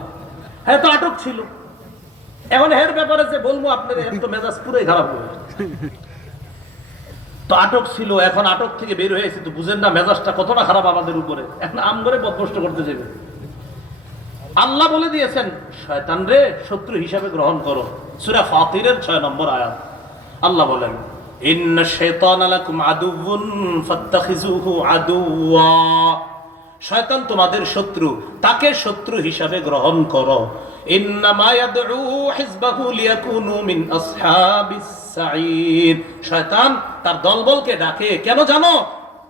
হ্যাঁ, তো আটক ছিল, এখন এর ব্যাপারে যে বলবো আপনার তো মেজাজ পুরোই খারাপ হবে। তো আটক ছিল, এখন আটক থেকে বের হয়েছে, তো বুঝেন না মেজাজটা কতটা খারাপ আমাদের উপরে। এখন আম করে বদভ্রষ্ট করতে যাবে। আল্লাহ বলে দিয়েছেন শয়তান রে শত্রু হিসাবে গ্রহণ করো। সূরা ফাতিরের 6 নম্বর আয়াত আল্লাহ বলেন, ইন্নাশ শাইতানা লাকুম আদুউন ফাত্তাখিযুহু আদুওয়া, শয়তান তোমাদের শত্রু, তাকে শত্রু হিসাবে গ্রহণ করো। ইন্নামা ইয়াদউ হিজবাহু লিয়াকুনু মিন আসহাবিস সাঈর, শয়তান তার দলবলকে ডাকে কেন জানো?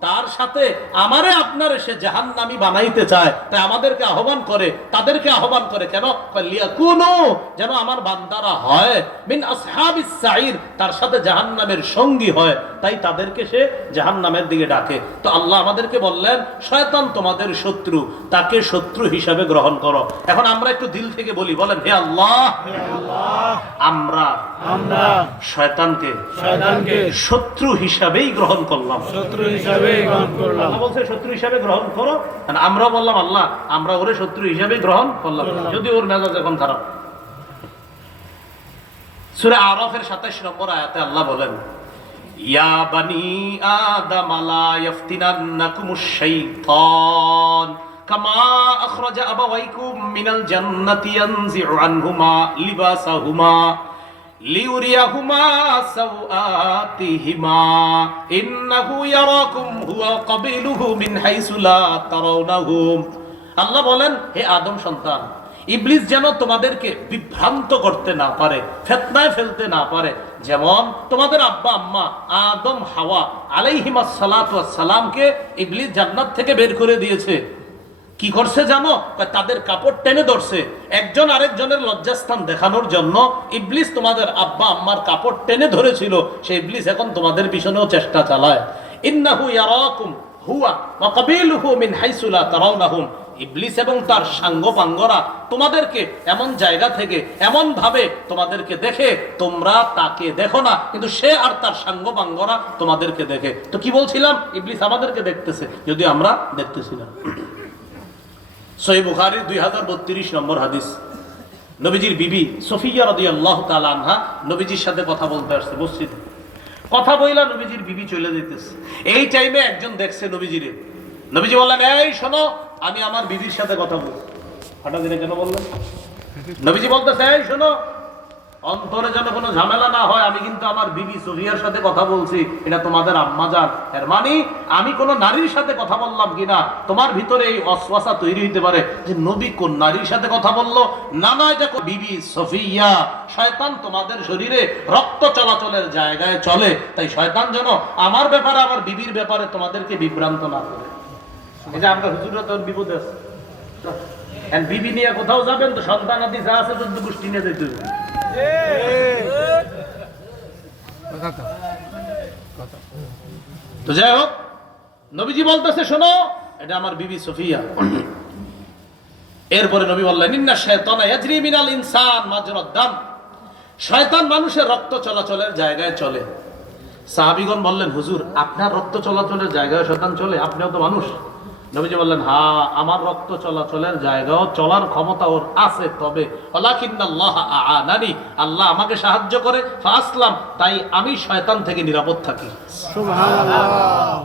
তার সাথে আমারে আপনারে সে জাহান্নামী বানাইতে চায়, তাই আমাদেরকে আহ্বান করে, তাদেরকে আহ্বান করে কেন? লিয়াকুনু, যেন আমার বান্দারা হয় মিন আসহাবিস সাঈর, তার সাথে জাহান্নামের সঙ্গী হয়, তাই তাদেরকে সে জাহান্নামের দিকে ডাকে। তো আল্লাহ আমাদেরকে বললেন শয়তান তোমাদের শত্রু, তাকে শত্রু হিসাবে গ্রহণ করো। এখন আমরা একটু দিল থেকে বলি, বলেন হে আল্লাহ, আমরা শয়তানকে শত্রু হিসাবেই গ্রহণ করলাম। শত্রু হিসাবে গ্রহণ করলাম। আল্লাহ বলছে শত্রু হিসাবে গ্রহণ করো, আমরা বললাম আল্লাহ আমরা ওরে শত্রু হিসাবে গ্রহণ করলাম, যদি ওর মেজাজ এখন খারাপ। সূরা আরাফের 27 নম্বর আয়াতে আল্লাহ বলেন, ইয়া বানি আদম লা ইফতিনান্নাকুমুশ শাইতান কামা আখরাজা আবাওয়াইকুম মিনাল জান্নাতি ইয়ানজি'ু আনহুমা লিবাসাহুমা লিউরিয়াহুমা সাওআতিহিমা ইন্নাহু ইয়ারাকুম হুয়া কাবিলুহু মিন হাইসু লা তারাউনাহুম। আল্লাহ বলেন, হে আদম সন্তান, ইবলিস যেন তোমাদেরকে বিভ্রান্ত করতে না পারে, ফিতনায় ফেলতে না পারে, যেমন তোমাদের আব্বা আম্মা আদম হাওয়া আলাইহিমাস সালাতু ওয়াস সালামকে ইবলিস জান্নাত থেকে বের করে দিয়েছে। কি করছে জানো? তাদের কাপড় টেনে ধরছে। একজন আরেকজনের লজ্জাস্থান দেখানোর জন্য ইবলিস তোমাদের আব্বা আম্মার কাপড় টেনে ধরেছিল। সেই ইবলিস এখন তোমাদের পিছনেও চেষ্টা চালায়। ইন্নাহু ইয়ারাকুম হুয়া ওয়া কাবিলুহু মিন হাইসু লা তারাউনাহুম। ইবলিস এবং তার সাঙ্গপাঙ্গরা তোমাদেরকে এমন জায়গা থেকে এমন ভাবে তোমাদেরকে দেখে, তোমরা তাকে দেখো না, কিন্তু সে আর তার সাঙ্গপাঙ্গরা তোমাদেরকে দেখে। তো কি বলছিলাম? ইবলিস আমাদেরকে দেখতেছে, যদিও আমরা দেখতেছি না। সহিহ বুখারীর 2032 নম্বর হাদিস। নবীজির বিবি সফিয়া রাদিয়াল্লাহু তাআলা আনহা নবীজির সাথে কথা বলতে আসছে মসজিদে। কথা বইলা নবীজির বিবি চলে যেতেছে। এই টাইমে একজন দেখছে নবীজিরে। নবীজি বললেন, এই শোনো, আমি আমার বিবির সাথে কথা বলবো। হঠাৎ দিনে কেন বললেন? নবীজি বলতেছে, এই শোনো, অন্তরে যেন কোনো ঝামেলা না হয়, আমি কিন্তু আমার বিবি সফিয়ার সাথে কথা বলছি, এটা তোমাদের আম্মা জান। এর মানে আমি কোন নারীর সাথে কথা বললাম কিনা তোমার ভিতরে এই অসওয়াসা তৈরি হইতে পারে যে নবী কোন নারীর সাথে কথা বললো। না না, এটা বিবি সফিয়া। শয়তান তোমাদের শরীরে রক্ত চলাচলের জায়গায় চলে, তাই শয়তান যেন আমার ব্যাপারে আমার বিবির ব্যাপারে তোমাদেরকে বিভ্রান্ত না করে। এই যে আমরা হুজুররা তোর বিপদে আছে, বিবি নিয়ে কোথাও যাবেন তো সন্তান আদি যা আছে তো গোষ্ঠী নিয়ে যেতে হবে। তো যাই হোক, নবীজি বলতেছে, শোনো, এটা আমার বিবি সফিয়া। এরপরে নবী বললেন, ইন্না শায়তানা ইয়াজরি মিনাল ইনসান মাজরাদ দাম। শয়তান মানুষের রক্ত চলাচলের জায়গায় চলে। সাহাবীগণ বললেন, হুজুর, আপনার রক্ত চলাচলের জায়গায় শয়তান চলে? আপনিও তো মানুষ। নবীজি বললেন, হ্যাঁ, আমার রক্ত চলাচলের জায়গাও চলার ক্ষমতা ওর আছে, তবে ওয়ালাকিন্নাল্লাহ আ'আনানি, আল্লাহ আমাকে সাহায্য করে, ফাসলাম, তাই আমি শয়তান থেকে নিরাপদ থাকি। সুবহানাল্লাহ।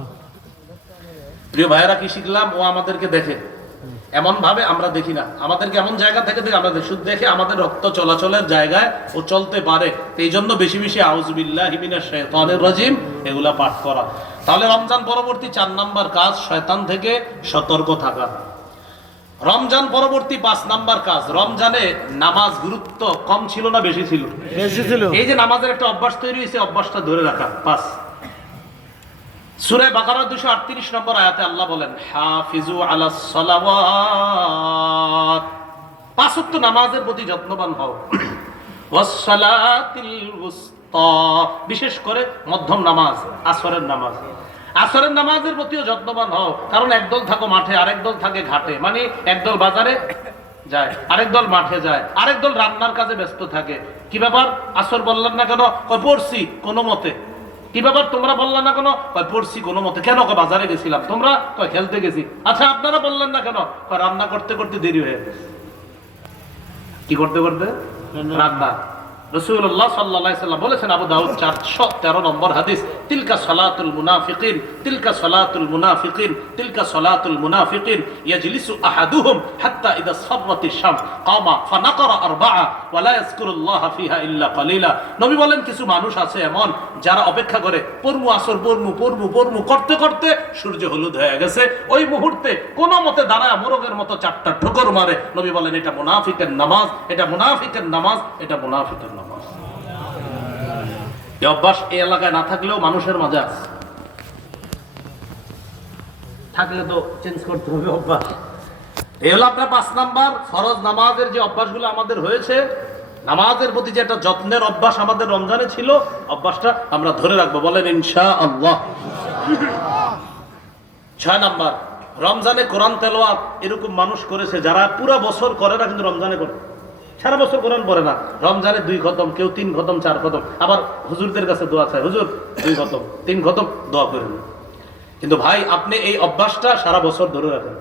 প্রিয় ভাইয়েরা, কি শিখলাম? ও আমাদেরকে দেখে, এমন ভাবে আমরা দেখি না। আমাদেরকে এমন জায়গা থেকে দেখে, আমরা শুধু দেখে আমাদের রক্ত চলাচলের জায়গায় ও চলতে পারে। এই জন্য বেশি বেশি আউযু বিল্লাহি মিনাশ শাইতানির রাজিম এগুলা পাঠ করা। তাহলে রমজান পরবর্তী 4 নাম্বার কাজ শয়তান থেকে সতর্ক থাকা। রমজান পরবর্তী 5 নাম্বার কাজ, রমজানে নামাজ গুরুত্ব কম ছিল না বেশি ছিল? বেশি ছিল। এই যে নামাজের একটা অভ্যাস তৈরি হয়েছে, অভ্যাসটা ধরে রাখা। 5 সূরা বাকারা 238 নম্বর আয়াতে আল্লাহ বলেন, হাফিজু আলাস সালাওয়াত, 5 ওয়াক্ত নামাজের প্রতি যত্নবান হও। ওয়াস সালাতিল উসতা, বিশেষ করে মধ্যম নামাজ, আসরের নামাজ। আসরের নামাজের প্রতিও যত্নবান হও, কারণ একদল থাকো মাঠে, আরেক দল থাকে ঘাটে। মানে একদল বাজারে যায়, আরেক দল মাঠে যায়, আরেক দল রান্নার কাজে ব্যস্ত থাকে। কি ব্যাপার, আসর বললেন না কেন? পড়ছি কোনো মতে। কি ব্যাপার, তোমরা বললেন না কেন? পড়ছি কোনো মতে। কেন? বাজারে গেছিলাম। তোমরা? খেলতে গেছি। আচ্ছা, আপনারা বললেন না কেন? রান্না করতে করতে দেরি হয়ে গেছে। কি করতে করতে? রান্না। রাসূলুল্লাহ সাল্লাল্লাহু আলাইহি ওয়াসাল্লাম বলেছেন, আবু দাউদ 413 নম্বর হাদিস, তিলকা সালাতুল মুনাফিকিন, তিলকা সালাতুল মুনাফিকিন, তিলকা সালাতুল মুনাফিকিন, ইয়াজলিসু আহাদুহুম হাত্তা ইযা সাররাতিশ শামস কামা ফানাকারা আরবা'a ওয়া লা ইয়াযকুরুল্লাহ ফিহা ইল্লা কালিলা। নবী বলেন, কিছু মানুষ আছে এমন যারা অপেক্ষা করে, পড়মু আসর, পড়মু করতে করতে সূর্য হলুদ হয়ে গেছে, ওই মুহূর্তে কোন মতে দাঁড়ায় মোরগের মতো 4টা ঠোকর মারে। নবী বলেন, এটা মুনাফিকের নামাজ, এটা মুনাফিকের নামাজ, এটা মুনাফিকের নামাজ। এই অভ্যাস এই এলাকায় না থাকলেও মানুষের মাঝে আছে, থাকলে তো চেঞ্জ করতে হবে অভ্যাস। এই হলো আপনার 5 নাম্বার ফরজ নামাজের যে অভ্যাসগুলো আমাদের হয়েছে, নামাজের প্রতি যে একটা যত্নের অভ্যাস আমাদের রমজানে ছিল, অভ্যাসটা আমরা ধরে রাখবো। বলেন ইনশাআল্লাহ। 6 নাম্বার, রমজানে কোরআন তেলাওয়াত এরকম মানুষ করেছে যারা পুরো বছর করে না, কিন্তু রমজানে করে। সারা বছর কোরআন পড়ে না, রমজানে 2 খতম, কেউ 3 খতম, 4 খতম। আবার হুজুরদের কাছে দোয়া চায়, হুজুর 2 খতম, 3 খতম, দোয়া করেন। কিন্তু ভাই, আপনি এই অভ্যাসটা সারা বছর ধরে রাখেন।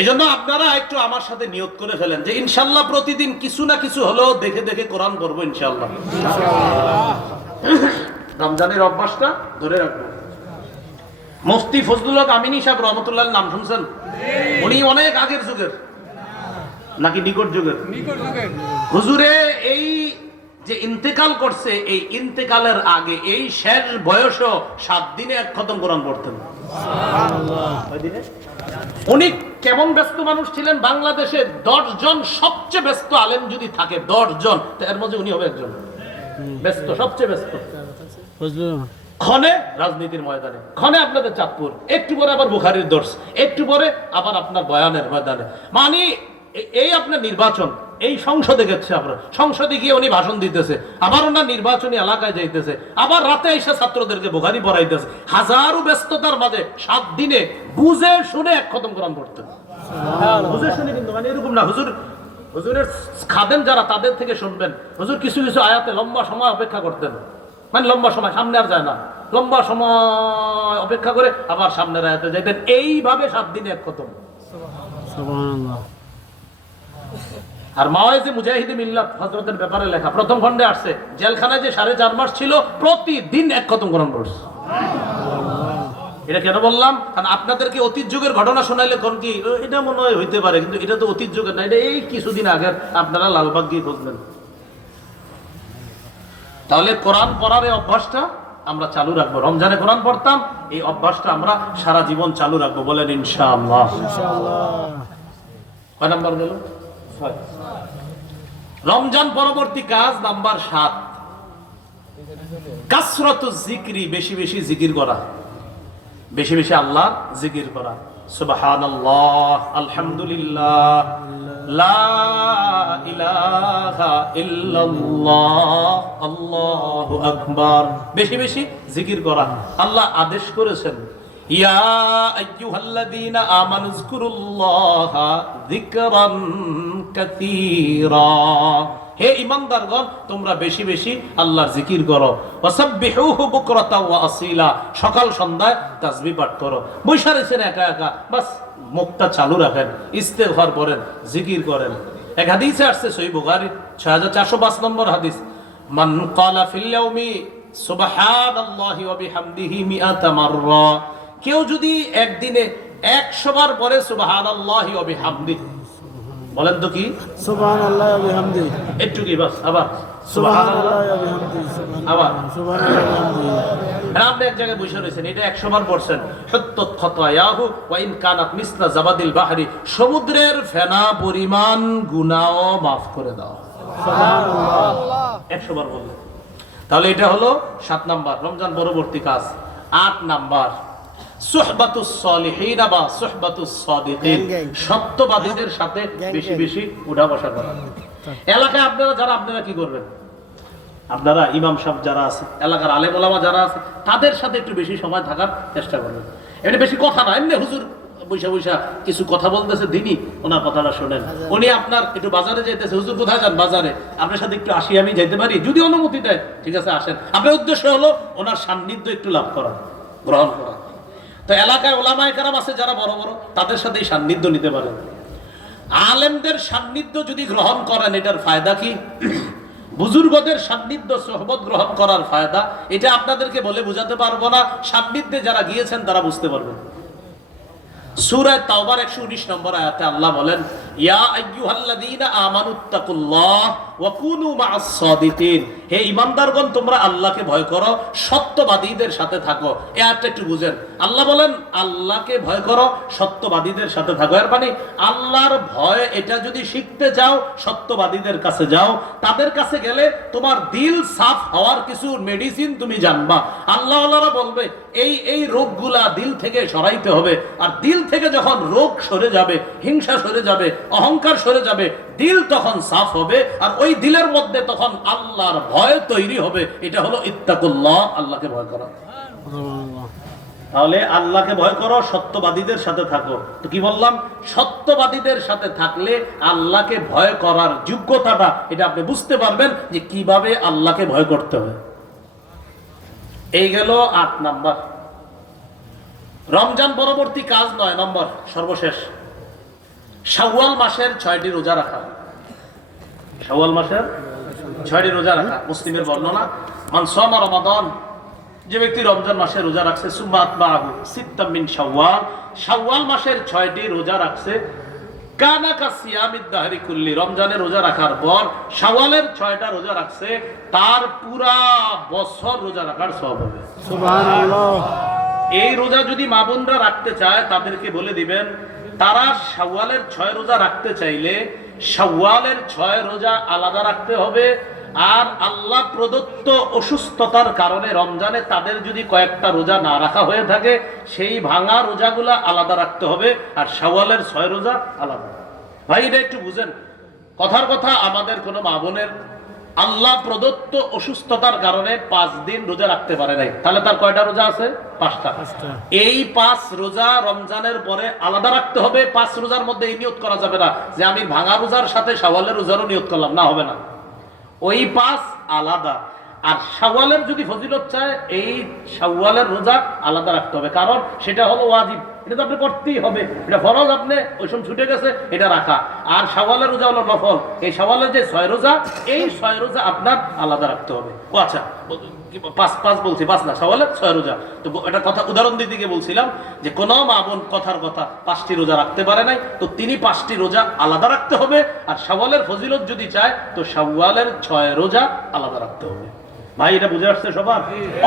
এই জন্য আপনারা একটু আমার সাথে নিয়ত করে ফেলেন যে ইনশাল্লাহ প্রতিদিন কিছু না কিছু হলেও দেখে দেখে কোরআন পড়বো ইনশাল্লাহ। রমজানের অভ্যাসটা ধরে রাখবো। মুফতি ফজলুল হক আমিনী সাহেব রহমতুল্লাহ নাম শুনছেন? উনি অনেক আগের যুগের নাকি নিকট যুগের? হুজুরে এই যে ইন্তেকাল করছে, এই ইন্তেকালের আগে এই শেষ বয়সও 7 দিনে 1 খতম কোরআন পড়তেন। উনি কেমন ব্যস্ত মানুষ ছিলেন? বাংলাদেশে 10 জন সবচেয়ে ব্যস্ত আলেম যদি থাকে, 10 জন, এর মধ্যে উনি হবে একজন। ব্যস্ত, সবচেয়ে ব্যস্ত। বুঝলো ক্ষণে রাজনীতির ময়দানে, ক্ষণে আপনাদের চাঁদপুর, একটু পরে আবার বুখারীর দর্শ, একটু পরে আবার আপনার বয়ানের ময়দানে। মানে এই আপনার নির্বাচন, এই সংসদে গেছে, আপনার সংসদে গিয়ে উনি ভাষণ দিতেছে, আবার ওনার নির্বাচনী এলাকায় যাইতেছে, আবার রাতে এসে ছাত্রদেরকে বুখারী পড়াইতেছে। হাজারো ব্যস্ততার মাঝে 7 দিনে বুঝে শুনে এক খতম কোরআন পড়তেন। বুঝে শুনে, কিন্তু মানে এরকম না হুজুরের খাদেম যারা, তাদের থেকে শুনবেন। হুজুর কিছু কিছু আয়াতে লম্বা সময় অপেক্ষা করতেন, মানে লম্বা সময়, সামনে আর যায় না, লম্বা সময় অপেক্ষা করে আবার সামনের আয়াতে যাইতেন। এইভাবে 7 দিনে এক খতম। সুবহানাল্লাহ। আর মাওয়াইজে মুজাহিদে মিল্লাত হযরতের ব্যাপারে লেখা, প্রথম খণ্ডে আসছে, জেলখানায় যে 4.5 মাস ছিল, প্রতিদিন এক খতম কোরআন পড়ছে। এটা কেন বললাম? কারণ আপনাদেরকে অতীত যুগের ঘটনা শোনাইলে কোন কি এটা মনে হয় হইতে পারে, কিন্তু এটা তো অতীত যুগের না, এটা এই কিছুদিন আগের। আপনারা লালবাগ গিয়ে খুঁজবেন। তাহলে কোরআন পড়ার এই অভ্যাসটা আমরা চালু রাখবো। রমজানে কোরআন পড়তাম, এই অভ্যাসটা আমরা সারা জীবন চালু রাখবো, বলেন ইনশাআল্লাহ। কয় নাম্বার গেল? 6। রমজান পরবর্তী কাজ নাম্বার 7, কাসরাতুজ যিকরি, বেশি বেশি জিকির করা, বেশি বেশি আল্লাহ জিকির করা। সুবহানাল্লাহ, আলহামদুলিল্লাহ, লা ইলাহা ইল্লাল্লাহ, আল্লাহু আকবার। বেশি বেশি জিকির করা। আল্লাহ আদেশ করেছেন, ইয়া আইয়ুহাল্লাযীনা আমানু যকুরুল্লাহা যিকরান কাসীরা। হে ঈমানদারগণ, তোমরা বেশি বেশি আল্লাহর জিকির করো। ওয়াসাব্বিহুহু বুকরাতাও ওয়া আসীলা, সকাল সন্ধ্যায় তাসবিহ পাঠ করো। বৈশা রইছেন একা একা, বাস মুখটা চালু রাখেন, ইস্তেগফার করেন, জিকির করেন। এক হাদিসে আসছে সহিহ বুখারী 6405 নম্বর হাদিস, মান ক্বালা ফিল ইয়াউমি সুবহানাল্লাহি ওয়া বিহামদিহি মিআতা মাররা, কেউ যদি একদিনে 100 বার পড়ে সুবহানাল্লাহি ওয়া বিহামদিহি, বলেন তো কি? সুবহানাল্লাহ ওয়া বিহামদিহি, একটু কি বাস, আবার সুবহানাল্লাহ ওয়া বিহামদিহি, আবার সুবহানাল্লাহ ওয়া বিহামদিহি। আপনি এক জায়গায় বসে রয়েছেন, এটা 100 বার পড়ছেন, হুত্তাত খাতায়াহু ওয়া ইন কানাত মিসলা জাবাদিল বাহরি, সমুদ্রের ফেনা পরিমাণ গুনাহও maaf করে দাও। সুবহানাল্লাহ, 100 বার বললেন। তাহলে এটা হলো 7 নাম্বার রমজান পরবর্তী কাজ। 8 নাম্বার সুহবাতুস সলিহিন বা সুহবাতুস সাদিকিন, সত্যবাদীদের সাথে বেশি বেশি উঠা বসা করা। এলাকায় আপনারা যারা, আপনারা কি করবেন? আপনারা ইমাম সাহেব যারা আছে, এলাকার আলেম ওলামা যারা আছে, তাদের সাথে একটু বেশি সময় থাকার চেষ্টা করবেন। এমনি বেশি কথা না, এমনি হুজুর বৈশা বৈশা কিছু কথা বলতেছে, দিনই ওনার কথাটা শোনেন। উনি আপনার একটু বাজারে যাইতেছে, হুজুর কোথায় যান? বাজারে, আপনার সাথে একটু আসি, আমি যাইতে পারি? যদি অনুমতি দেয়, ঠিক আছে আসেন। আপনার উদ্দেশ্য হলো ওনার সান্নিধ্য একটু লাভ করা, গ্রহণ করা। তো এলাকায় ওলামায়ে কেরাম আছে যারা বড় বড়, তাদের সাথে সান্নিধ্য নিতে পারেন। আলেমদের সান্নিধ্য যদি গ্রহণ করেন, এটার ফায়দা কি? বুজুর্গদের সান্নিধ্য সোহবত গ্রহণ করার ফায়দা, এটা আপনাদেরকে বলে বোঝাতে পারবো না। সান্নিধ্যে যারা গিয়েছেন তারা বুঝতে পারবেন। সূরা তাওবার 119 নম্বর আয়াতে আল্লাহ বলেন, ইয়া আইয়ুহাল্লাযীনা আমানুত্তাকুল্লাহ ওয়া কুনু মা'আস সাদিকিন, হে ঈমানদারগণ, তোমরা আল্লাহকে ভয় করো, সত্যবাদীদের সাথে থাকো। এই আয়াতটা একটু বুঝেন। আল্লাহ বলেন আল্লাহকে ভয় করো, সত্যবাদীদের সাথে থাকো। এর মানে আল্লাহর ভয় এটা যদি শিখতে যাও, সত্যবাদীদের কাছে যাও। তাদের কাছে গেলে তোমার দিল সাফ হওয়ার কিছু মেডিসিন তুমি জানবা। আল্লাহওয়ালারা বলবে এই রোগগুলা দিল থেকে সরাইতে হবে। আর দিল থেকে যখন রোগ সরে যাবে, হিংসা সরে যাবে, অহংকার সরে যাবে, দিল তখন সাফ হবে। আর ওই দিলের মধ্যে তখন আল্লাহর ভয় তৈরি হবে। এটা হলো ইত্তাকুল্লাহ, আল্লাহকে ভয় করা। তাহলে আল্লাহকে ভয় করো, সত্যবাদীদের সাথে থাকো। তো কি বললাম? সত্যবাদীদের সাথে থাকলে আল্লাহকে ভয় করার যোগ্যতাটা, এটা আপনি বুঝতে পারবেন যে কিভাবে আল্লাহকে ভয় করতে হয়। এই গেল 8 নাম্বার। রমজান পরবর্তী কাজ 9 নম্বর, সর্বশেষ, শাওয়াল মাসের 6টি রোজা রাখা। শাওয়াল মাসের 6টি রোজা রাখা। মুসলিমের বর্ণনা, মান সামা রমাদান, যে ব্যক্তি রমজান মাসে রোজা রাখছে, সুম্মা আতবাহু সিত্তাম মিন শাওয়াল, শাওয়াল মাসের 6টি রোজা রাখছে, কানা কাসিয়ামিদ দাহরি কুল্লি, রমজানের রোজা রাখার পর শাওয়ালের 6টা রোজা রাখছে, তার পুরা বছর রোজা রাখার সওয়াব হবে। সুবহানাল্লাহ। এই রোজা যদি মা বোনরা রাখতে চায়, তাদেরকে বলে দিবেন, তারা শাওয়ালের 6 রোজা রাখতে চাইলে শাওয়ালের 6 রোজা আলাদা রাখতে হবে, আর আল্লাহ প্রদত্ত অসুস্থতার কারণে রমজানে তাদের যদি কয়েকটা রোজা না রাখা হয়ে থাকে, সেই ভাঙা রোজাগুলা আলাদা রাখতে হবে, আর শাওয়ালের 6 রোজা আলাদা। ভাই এটা একটু বুঝেন, কথার কথা, আমাদের কোনো মা বোনের আল্লাহ প্রদত্ত অসুস্থতার কারণে 5 দিন রোজা রাখতে পারে নাই, তাহলে তার কয়টা রোজা আছে? 5টা। এই 5 রোজা রমজানের পরে আলাদা রাখতে হবে। 5 রোজার মধ্যে এই নিয়ত করা যাবে না যে আমি ভাঙা রোজার সাথে শাওয়ালের রোজারও নিয়ত করলাম, না, হবে না। ওই 5 আলাদা। আর শাওয়ালের যদি ফজিলত চায়, এই শাওয়ালের রোজা আলাদা রাখতে হবে, কারণ সেটা হলো ওয়াজিব, এটা তো আপনি করতেই হবে, এটা ফরজ, আপনি ওই সময় ছুটে গেছে এটা রাখা। আর শাওয়ালের রোজা হলো নফল, এই শাওয়ালের যে 6 রোজা, এই 6 রোজা আপনার আলাদা রাখতে হবে। ও আচ্ছা, 5 বলছি, 5 না, শাওয়ালের 6 রোজা। তো এটা কথা উদাহরণ দিতে গিয়ে বলছিলাম যে কোন মা বোন কথার কথা 5টি রোজা রাখতে পারে নাই, তো তিনি 5টি রোজা আলাদা রাখতে হবে। আর শাওয়ালের ফজিলত যদি চায়, তো শাওয়ালের 6 রোজা আলাদা রাখতে হবে। ভাই এটা বুঝে আসছে সবার?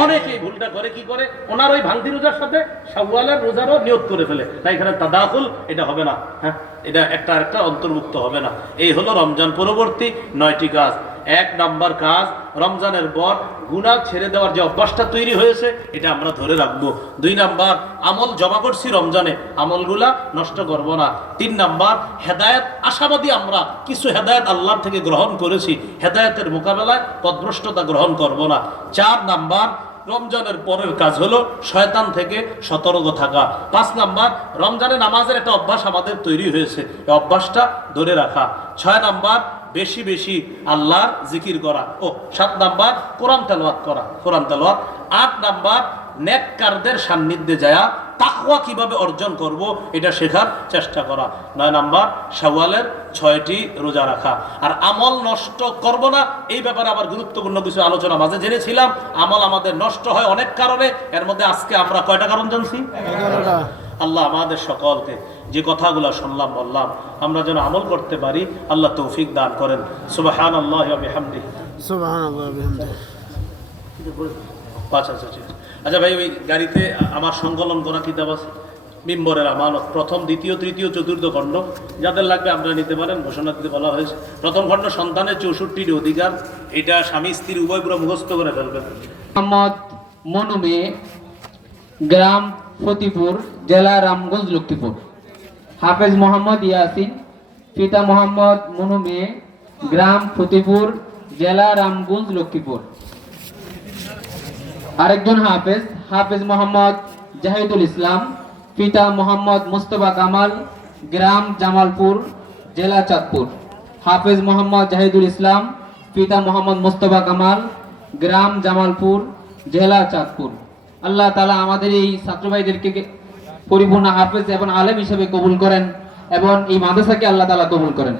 অনেকেই ভুলটা করে, কি করে, ওনার ওই ভাঙতি রোজার সাথে শাওয়ালের রোজারও নিয়ত করে ফেলে, না, এখানে তাদাখুল, এটা হবে না। হ্যাঁ, এটা একটা আরেকটা অন্তর্ভুক্ত হবে না। এই হলো রমজান পরবর্তী 9টি কাজ। 1 নাম্বার কাজ, রমজানের পর গুনাহ ছেড়ে দেওয়ার যে অভ্যাসটা তৈরি হয়েছে, এটা আমরা ধরে রাখবো। 2 নাম্বার, আমল জমা করছি রমজানে, আমলগুলা নষ্ট করব না। 3 নাম্বার, হেদায়েত আশাবাদী, আমরা কিছু হেদায়েত আল্লাহর থেকে গ্রহণ করেছি, হেদায়েতের মোকাবেলায় পথভ্রষ্টতা গ্রহণ করব না। 4 নাম্বার, রমজানের পরের কাজ হলো শয়তান থেকে সতর্ক থাকা। 5 নাম্বার, রমজানে নামাজের একটা অভ্যাস আমাদের তৈরি হয়েছে, এই অভ্যাসটা ধরে রাখা। 6 নাম্বার, বেশি বেশি আল্লাহর জিকির করা। 7 নাম্বার, কোরআন তেলাওয়াত করা, কোরআন তেলাওয়াত। 8 নাম্বার, নেককারদের সান্নিধ্যে যায়া তাকওয়া কিভাবে অর্জন করব, এটা শেখার চেষ্টা করা। 9 নাম্বার, শাওয়ালের 6টি রোজা রাখা। আর আমল নষ্ট করব না, এই ব্যাপারে আবার গুরুত্বপূর্ণ কিছু আলোচনা মাঝে জেনেছিলাম। আমল আমাদের নষ্ট হয় অনেক কারণে, এর মধ্যে আজকে আমরা কয়টা কারণ জানছি? 11টা। আল্লাহ আমাদের সকলকে যে কথাগুলো শুনলাম বললাম, আমরা যেন আমল করতে পারি, আল্লাহ তৌফিক দান করেন। সুবহানাল্লাহি ওয়া বিহামদিহি। সুবহানাল্লাহ ওয়া বিহামদিহি। আচ্ছা আচ্ছা, ঠিক আছে। আচ্ছা ভাই, ওই গাড়িতে আমার সংকলন করা কিতাব আছে, মিম্বরের আমানত, 1ম, 2য়, 3য়, 4র্থ খণ্ড, যাদের লাগবে আপনারা নিতে পারেন, ঘোষণা দিতে বলা হয়েছে। 1ম খণ্ড, সন্তানের 64টি অধিকার, এটা স্বামী স্ত্রী উভয় পুরো মুখস্থ করে ফেলবেন। মোহাম্মদ মনু মেয়ে, গ্রাম ফতিপুর, জেলা রামগঞ্জ, লক্ষ্মীপুর। হাফেজ মোহাম্মদ ইয়াসিন, পিতা মোহাম্মদ মনু মেয়ে, গ্রাম ফতিপুর, জেলা রামগঞ্জ, লক্ষ্মীপুর। আরেকজন হাফেজ, হাফেজ মোহাম্মদ জাহিদুল ইসলাম, পিতা মোহাম্মদ মুস্তফা কামাল, গ্রাম জামালপুর, জেলা চাঁদপুর। হাফেজ মোহাম্মদ জাহিদুল ইসলাম, পিতা মোহাম্মদ মুস্তফা কামাল, গ্রাম জামালপুর, জেলা চাঁদপুর। আল্লাহ তাআলা আমাদের এই ছাত্র ভাইদেরকে পরিপূর্ণ হাফেজ এবং আলেম হিসেবে কবুল করেন, এবং এই মাদ্রাসাকে আল্লাহ তাআলা কবুল করেন।